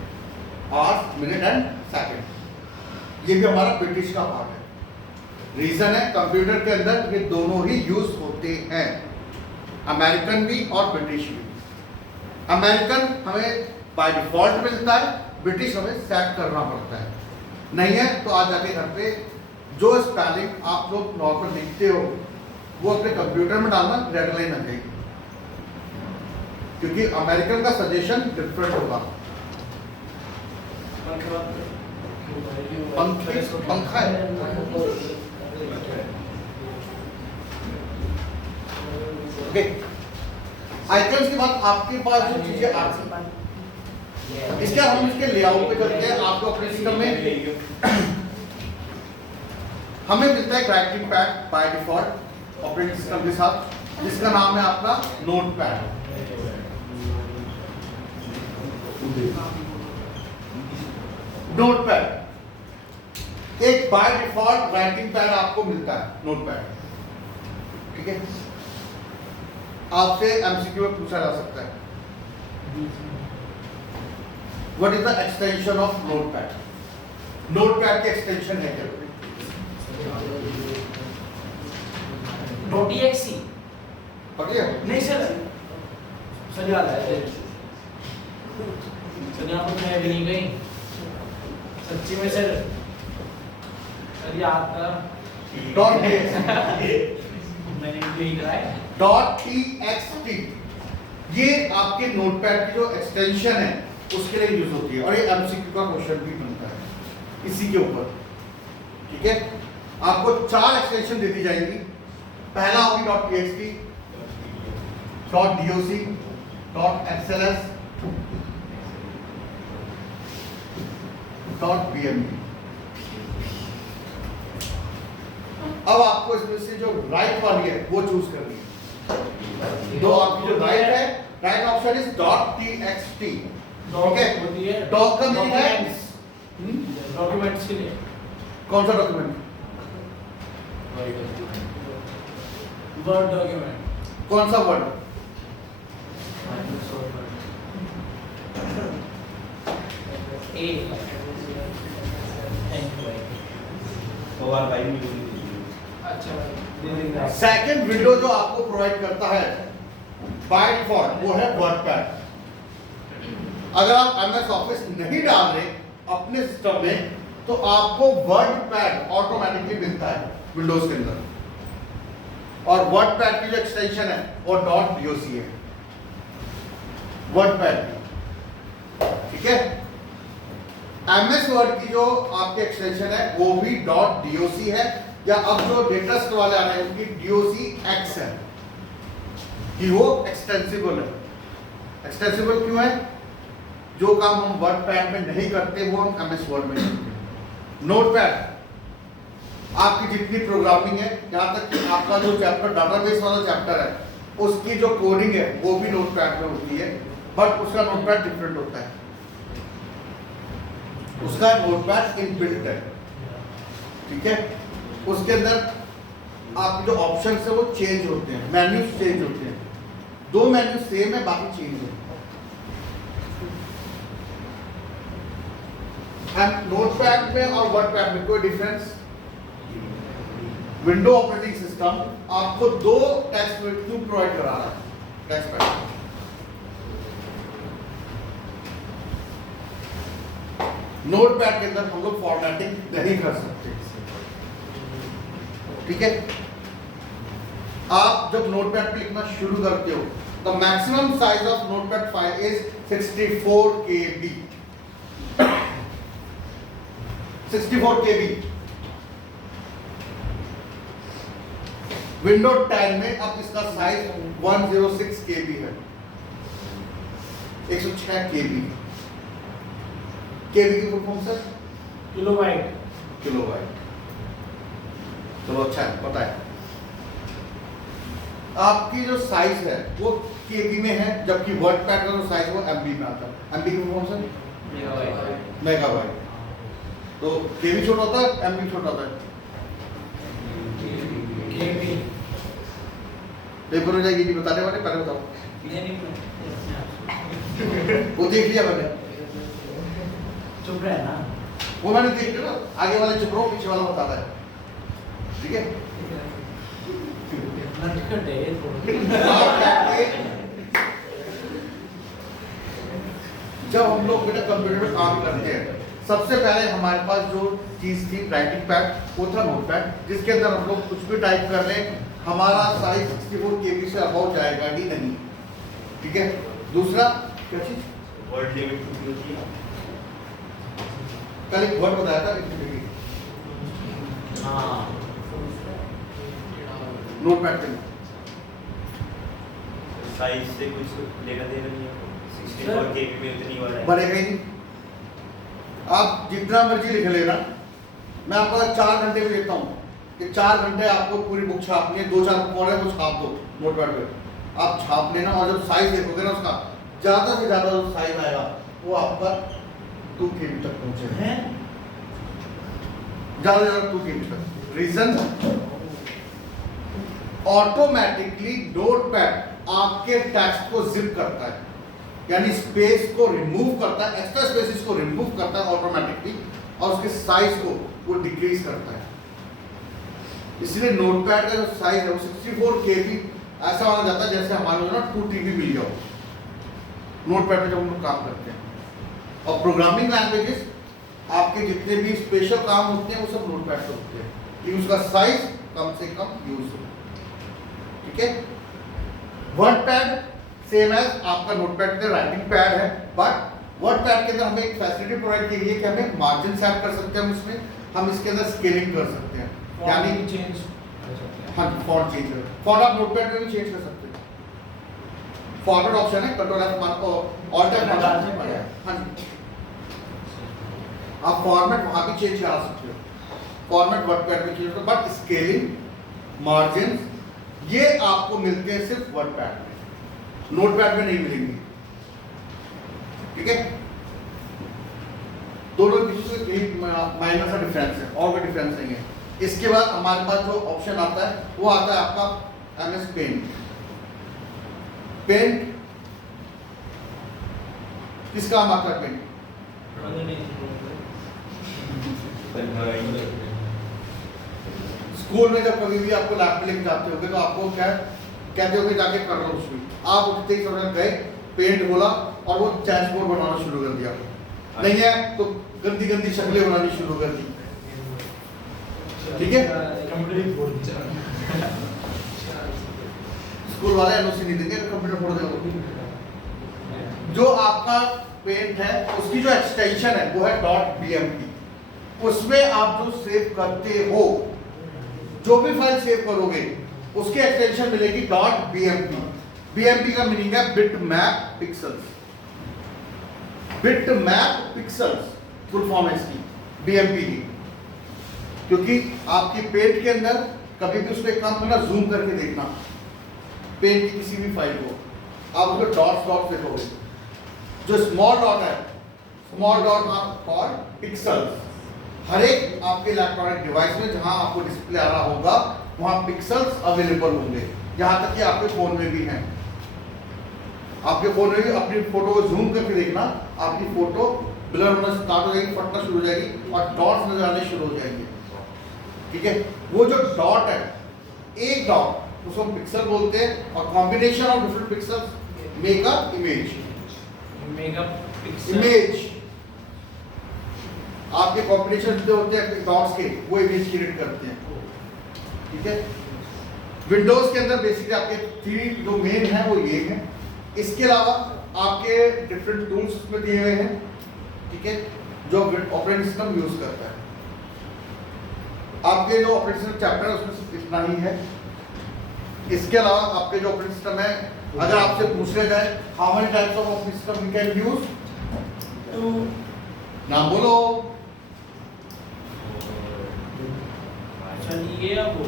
आवर्स, मिनट एंड सेकंड। ये भी हमारा ब्रिटिश का पार्ट है। रीजन है कंप्यूटर के अंदर ये दोनों ही यूज होते हैं, अमेरिकन भी और ब्रिटिश भी। अमेरिकन हमें बाय डिफॉल्ट मिलता है, ब्रिटिश हमें सेट करना पड़ता है। नहीं है तो आज जाके घर पे जो स्पेलिंग आप लोग नॉर्मल लिखते हो वो अपने कंप्यूटर में डालना, रेड लाइन आ जाएगी, क्योंकि अमेरिकन का सजेशन डिफरेंट होगा। पंखा है। ओके, आइकन्स के बाद आपके पास जो चीजें आती हैं, इसके हम इसके लेआउट पे करते हैं। आपको अपने सिस्टम में हमें मिलता है writing pad by default operating system के साथ, जिसका नाम है आपका नोट पैड। नोट पैड एक बाय डिफॉल्ट राइटिंग पैड आपको मिलता है, नोट पैड। ठीक है, आपसे एमसीक्यू में पूछा जा सकता है, what is the extension of note pad? Note pad की एक्सटेंशन है क्या? .exe पकड़िए। नहीं सर, सर याद है सर, यहाँ पर मैं भी नहीं गई सच्ची में सर, सर याद था। मैंने भी करा है .txt ये आपके नोटपैड की जो एक्सटेंशन है उसके लिए यूज होती है, और ये एमसीक्यू का क्वेश्चन भी बनता है इसी के ऊपर। ठीक है, आपको 4 एक्सटेंशन दे दी जाएंगी। पहला होगी .txt, .doc, .xls, .bmp। अब आपको इसमें से जो राइट वाली है वो चूज करनी है। दो आपकी जो राइट है, राइट ऑप्शन इज .txt। ठीक है, डॉक का मीनिंग है डॉक्यूमेंट्स के लिए। कौन सा डॉक्यूमेंट? Word document. कौन सा वर्ड? अच्छा, सेकंड विंडो जो आपको प्रोवाइड करता है बाय डिफॉल्ट वो है वर्डपैड। अगर आप एमएस ऑफिस नहीं डाल रहे अपने सिस्टम में तो आपको वर्डपैड ऑटोमेटिकली मिलता है विंडोज के अंदर, और वर्डपैड की जो एक्सटेंशन है वो .doc है, वर्डपैड की। ठीक है, एमएस वर्ड की जो आपके एक्सटेंशन है वो भी .doc है, या अब जो लेटेस्ट वाले आ रहे हैं उनकी docx है कि वो एक्सटेंसिबल है। एक्सटेंसिबल क्यों है? जो काम हम वर्डपैड में नहीं करते वो हम एमएस वर्ड में करते हैं। नोटपैड आपकी जितनी प्रोग्रामिंग है, यहाँ तक कि आपका जो चैप्टर डाटाबेस वाला चैप्टर है उसकी जो कोडिंग है वो भी नोटपैड में होती है, बट उसका नोटपैड डिफरेंट होता है। उसका नोटपैड इनबिल्ट है, ठीक है। उसके अंदर आपके जो ऑप्शंस है वो चेंज होते हैं, मेन्यूज चेंज होते हैं। दो मेन्यू सेम है, बाकी चेंज है। एंड नोटपैड में और वर्डपैड में कोई डिफरेंस? विंडो ऑपरेटिंग सिस्टम आपको दो टेक्स्ट क्यों प्रोवाइड करा रहा है? टेक्स्ट पैड नोटपैड के अंदर हम लोग फॉर्मेटिंग नहीं कर सकते, ठीक है। आप जब नोटपैड पे लिखना शुरू करते हो, the maximum size of notepad file is 64 KB। 64 KB। Window 10 में अब इसका साइज 106 KB है, 106 KB। KB की full form sir? Kilobyte. Kilobyte. चलो अच्छा है, पता है। आपकी जो साइज है वो KB में है, जबकि वर्डपैड का जो साइज है वो MB में आता है। MB की फुल फॉर्म सर? मेगाबाइट। तो KB छोटा होता है, MB छोटा होता है। केबी। पेपर हो जाएगी, बताने वाले पहले बताओ। वो देख लिया मैंने, चुप रहे ना। वो मैंने देख लिया ना, आगे वाले चुप रहो, पीछे वाला बताता है, ठीक है। नटखट है ये थोड़ा। जब हम लोग बेटा कंप्यूटर में काम करते हैं, सबसे पहले हमारे पास जो चीज थी राइटिंग पैड, वो था नोटपैड, जिसके अंदर हम लोग कुछ भी टाइप कर लें, हमारा साइज 64 KB से अबाउट जाएगा ही नहीं, ठीक है। दूसरा क्या चीज? वर्ड लिमिट कितनी होती है? कल एक वर्ड बताया था हाँ। नोटपैड पे। साइज से कुछ लेना देना नहीं है। 64 KB में इतनी वाला है। बढ़ेगा ही नहीं। आप जितना मर्जी लिख लेना, मैं आपको 4 घंटे में देता हूँ कि 4 घंटे आपको पूरी बुक छापनी है, 2-4 पौड़े वो छाप दो नोटपैड पे। आप छाप लेना, और जब साइज देखोगे ना उसका, ज्यादा से ज्यादा जो साइज आएगा वो आपका 2 KB तक पहुंचेगा, ज्यादा से ज्यादा 2 KB तक। रीजन, ऑटोमेटिकली नोटपैड आपके टेक्स्ट को जिप करता है, यानी स्पेस को रिमूव करता है, एक्स्ट्रा स्पेसेस को रिमूव करता है ऑटोमेटिकली, और उसके साइज को वो डिक्रीज करता है। इसलिए नोटपैड का जो साइज है वो 64 KB ऐसा माना जाता है जैसे हमारे को ना 2 TB मिल गया हो नोटपैड पे जब हम लोग काम करते हैं। और प्रोग्रामिंग लैंग्वेजेस आपके जितने भी स्पेशल काम होते हैं वो सब नोटपैड पे होते हैं, लेकिन उसका साइज कम से कम यूज हो, ठीक है। वर्डपैड सेम एज आपका नोटपैड का राइटिंग पैड है, बट वर्डपैड के अंदर हमें एक फैसिलिटी प्रोवाइड की गई है कि हमें मार्जिन सेट कर सकते हैं, हम इसमें हम इसके अंदर स्केलिंग कर सकते हैं, यानी चेंज कर सकते हैं। हाँ फॉन्ट चेंज कर, फॉन्ट आप नोटपैड में भी चेंज कर सकते हैं। फॉर्मेट ऑप्शन है, control F mark all type हाँ जी, आप फॉर्मेट वहां भी चेंज करा सकते हो, फॉर्मेट वर्डपैड में चेंज, बट स्केलिंग मार्जिन ये आपको मिलते हैं सिर्फ वर्डपैड में, नोटपैड में नहीं मिलेंगे, ठीक है। दोनों के बीच में माइनर सा डिफरेंस है, और कोई डिफरेंस नहीं है। इसके बाद हमारे पास जो ऑप्शन आता है वो आता है आपका MS पेंट। पेंट किस काम आता है? पेंट स्कूल में जब कभी भी आपको लैब में लेके जाते होगे तो आपको क्या कहते होगे जाके कर लो कुछ भी, आप उठते ही समझ गए, पेंट बोला और वो चैटबोर्ड बनाना शुरू कर दिया, नहीं है तो गंदी गंदी शक्लें बनानी शुरू कर दी, ठीक है। स्कूल वाले एनओसी नहीं देंगे कंप्यूटर फोड़ देगा। जो आपका पेंट है उसकी जो एक्सटेंशन है वो है .bmp, उसमें आप जो सेव करते हो, जो भी फाइल सेव करोगे उसकी एक्सटेंशन मिलेगी .bmp। bmp का मीनिंग है bit map pixels, bit map pixels full form है इसकी bmp की, क्योंकि आपकी पेंट के अंदर कभी भी उसको एक काम करना, जूम करके देखना पेंट की किसी भी फाइल को, आप उसको डॉट्स डॉट्स देखोगे, जो स्मॉल डॉट है small dot are called pixels. हर एक आपके इलेक्ट्रॉनिक डिवाइस में जहां आपको डिस्प्ले आ रहा होगा वहां पिक्सेल्स अवेलेबल होंगे, यहां तक कि आपके फोन में भी हैं। आपके फोन में भी अपनी फोटो को जूम करके देखना, आपकी फोटो ब्लर होना स्टार्ट हो जाएगी, फटना शुरू हो जाएगी और डॉट्स नजर आने शुरू हो जाएंगे। ठीक है, वो जो डॉट है, एक डॉट उसको हम पिक्सल बोलते हैं, और combination of different pixels make a image. Image आपके कॉम्बिनेशन जो होते हैं डॉट्स के, वो इमेज क्रिएट करते हैं। ठीक है, विंडोज के अंदर बेसिकली आपके 3 जो मेन है वो ये है। इसके अलावा आपके डिफरेंट टूल्स उसमें दिए हुए हैं। ठीक है, जो ऑपरेटिंग सिस्टम यूज करता है। आपके जो ऑपरेटिंग सिस्टम चैप्टर है उसमें सिर्फ इतना ही है। इसके अलावा आपके जो ऑपरेटिंग सिस्टम है, अगर आपसे पूछे जाए how many types of operating system we can use, तो नाम बोलो। ये अब वो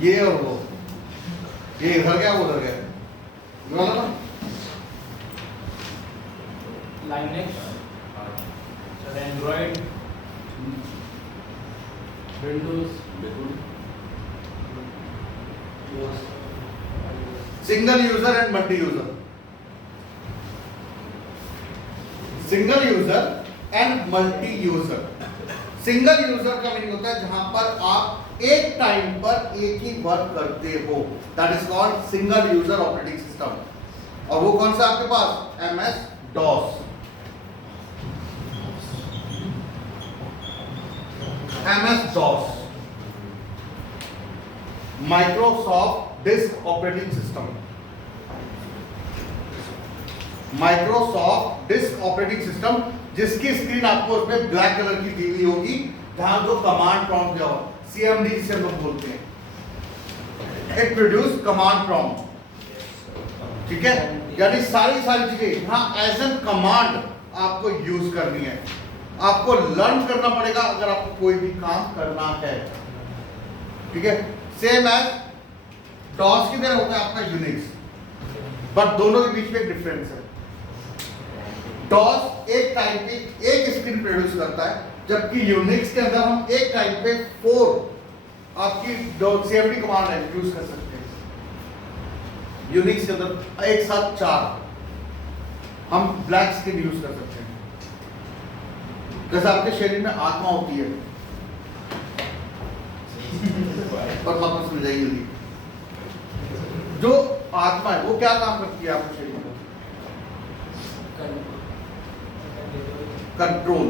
ये और वो, ये इधर गया वो उधर गया, ये वाला ना। Linux, Android, Windows, single user and multi user. Single user and multi user. Single user का मीनिंग होता है जहां पर आप एक टाइम पर एक ही वर्क करते हो, that is called single user operating system. और वो कौन सा आपके पास, MS DOS। MS DOS, Microsoft disk operating system. Microsoft disk operating system, जिसकी स्क्रीन आपको उसमें ब्लैक कलर की दी हुई होगी, जहां जो कमांड प्रॉम्प्ट दिया हो, CMD जिसे हम लोग बोलते हैं, इट प्रोड्यूस कमांड प्रॉम्प्ट। ठीक है, यानी सारी चीजें यहां एज एन कमांड आपको यूज करनी है। आपको लर्न करना पड़ेगा अगर आपको कोई भी काम करना है। ठीक है, सेम एज डॉस की तरह होता है आपका यूनिक्स, बट दोनों के बीच में एक डिफरेंस है। डॉस एक टाइम पे एक स्क्रीन प्रोड्यूस करता है, जबकि यूनिक्स के अंदर हम एक टाइम पे 4 आपकी CMD कमांड है यूज कर सकते हैं। यूनिक्स के अंदर एक साथ 4 हम ब्लैक स्क्रीन यूज कर सकते हैं। जैसे आपके शरीर में आत्मा होती है, परमात्मा समझ जाइए, जो आत्मा है वो क्या काम करती है आपके शरीर में, कंट्रोल।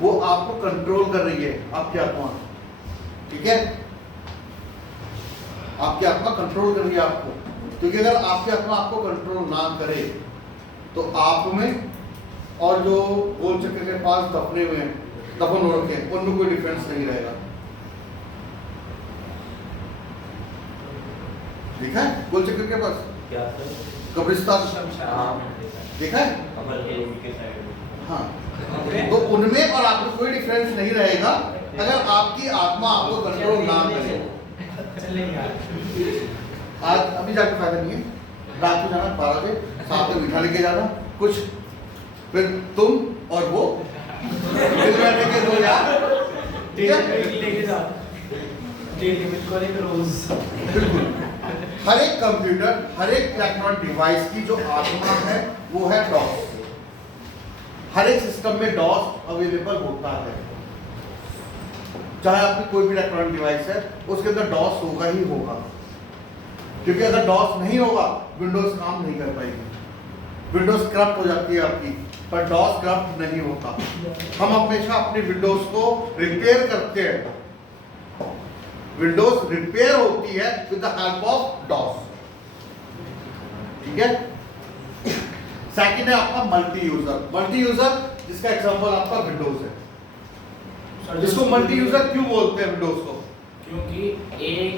वो आपको कंट्रोल कर रही है, आपकी आत्मा। ठीक है, आपकी आत्मा कंट्रोल कर रही है आपको, क्योंकि अगर आपकी आत्मा आपको कंट्रोल ना करे तो आप में और जो गोल चक्कर के पास दफने हुए हैं, दफन हो रखे हैं, उनमें कोई डिफरेंस नहीं रहेगा। देखा है गोल चक्कर के पास क्या कब्रिस्तान देखा है? हाँ, तो उनमें और आप में कोई डिफरेंस नहीं रहेगा अगर आपकी आत्मा आपको कंट्रोल ना करे। आज अभी जाके फायदा नहीं है, रात को जाना 12 बजे, साथ में मीठा लेके जाना कुछ, फिर तुम और वो मिल बैठे के 2 यार। ठीक है, बिल्कुल। हर एक कंप्यूटर, हर एक इलेक्ट्रॉनिक डिवाइस की जो आत्मा है वो है डॉस। हर एक सिस्टम में डॉस अवेलेबल होता है, चाहे आपकी कोई भी इलेक्ट्रॉनिक डिवाइस है उसके अंदर डॉस होगा ही होगा, क्योंकि अगर डॉस नहीं होगा विंडोज काम नहीं कर पाएगी। विंडोज करप्ट हो जाती है आपकी, पर डॉस करप्ट नहीं होता। हम हमेशा अपने विंडोज को रिपेयर करते हैं। विंडोज रिपेयर होती है with the help of DOS. ठीक है, सेकंड है आपका मल्टी यूजर। मल्टी यूजर जिसका एग्जांपल आपका विंडोज है। जिसको मल्टी यूजर क्यों बोलते हैं विंडोज को? क्योंकि एक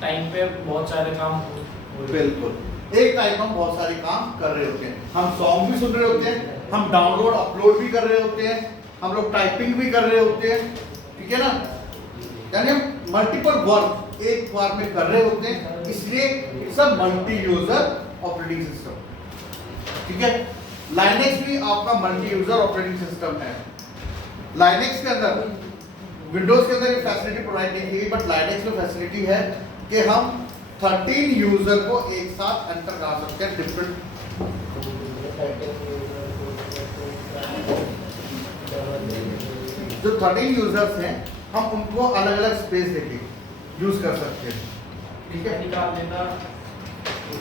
टाइम पे बहुत सारे काम बिल्कुल, एक टाइम हम बहुत सारे काम कर रहे होते हैं। हम सॉन्ग भी सुन रहे होते हैं, हम डाउनलोड अपलोड भी कर रहे होते हैं, हम लोग टाइपिंग भी कर रहे होते हैं। ठीक है ना, यानी हम मल्टीपल वर्क एक बार में कर रहे होते हैं, इसलिए it's a multi user operating system. ठीक है, लाइनेक्स भी आपका मल्टी यूजर ऑपरेटिंग सिस्टम है। लाइनेक्स के अंदर, विंडोज के अंदर ये फैसिलिटी प्रोवाइड नहीं की गई, बट लाइनेक्स में फैसिलिटी है कि हम 13 यूजर को एक साथ एंटर करा सकते हैं डिफरेंट। जो 13 यूजर्स हैं हम उनको अलग अलग स्पेस देके यूज कर सकते हैं। ठीक है, निकाल लेना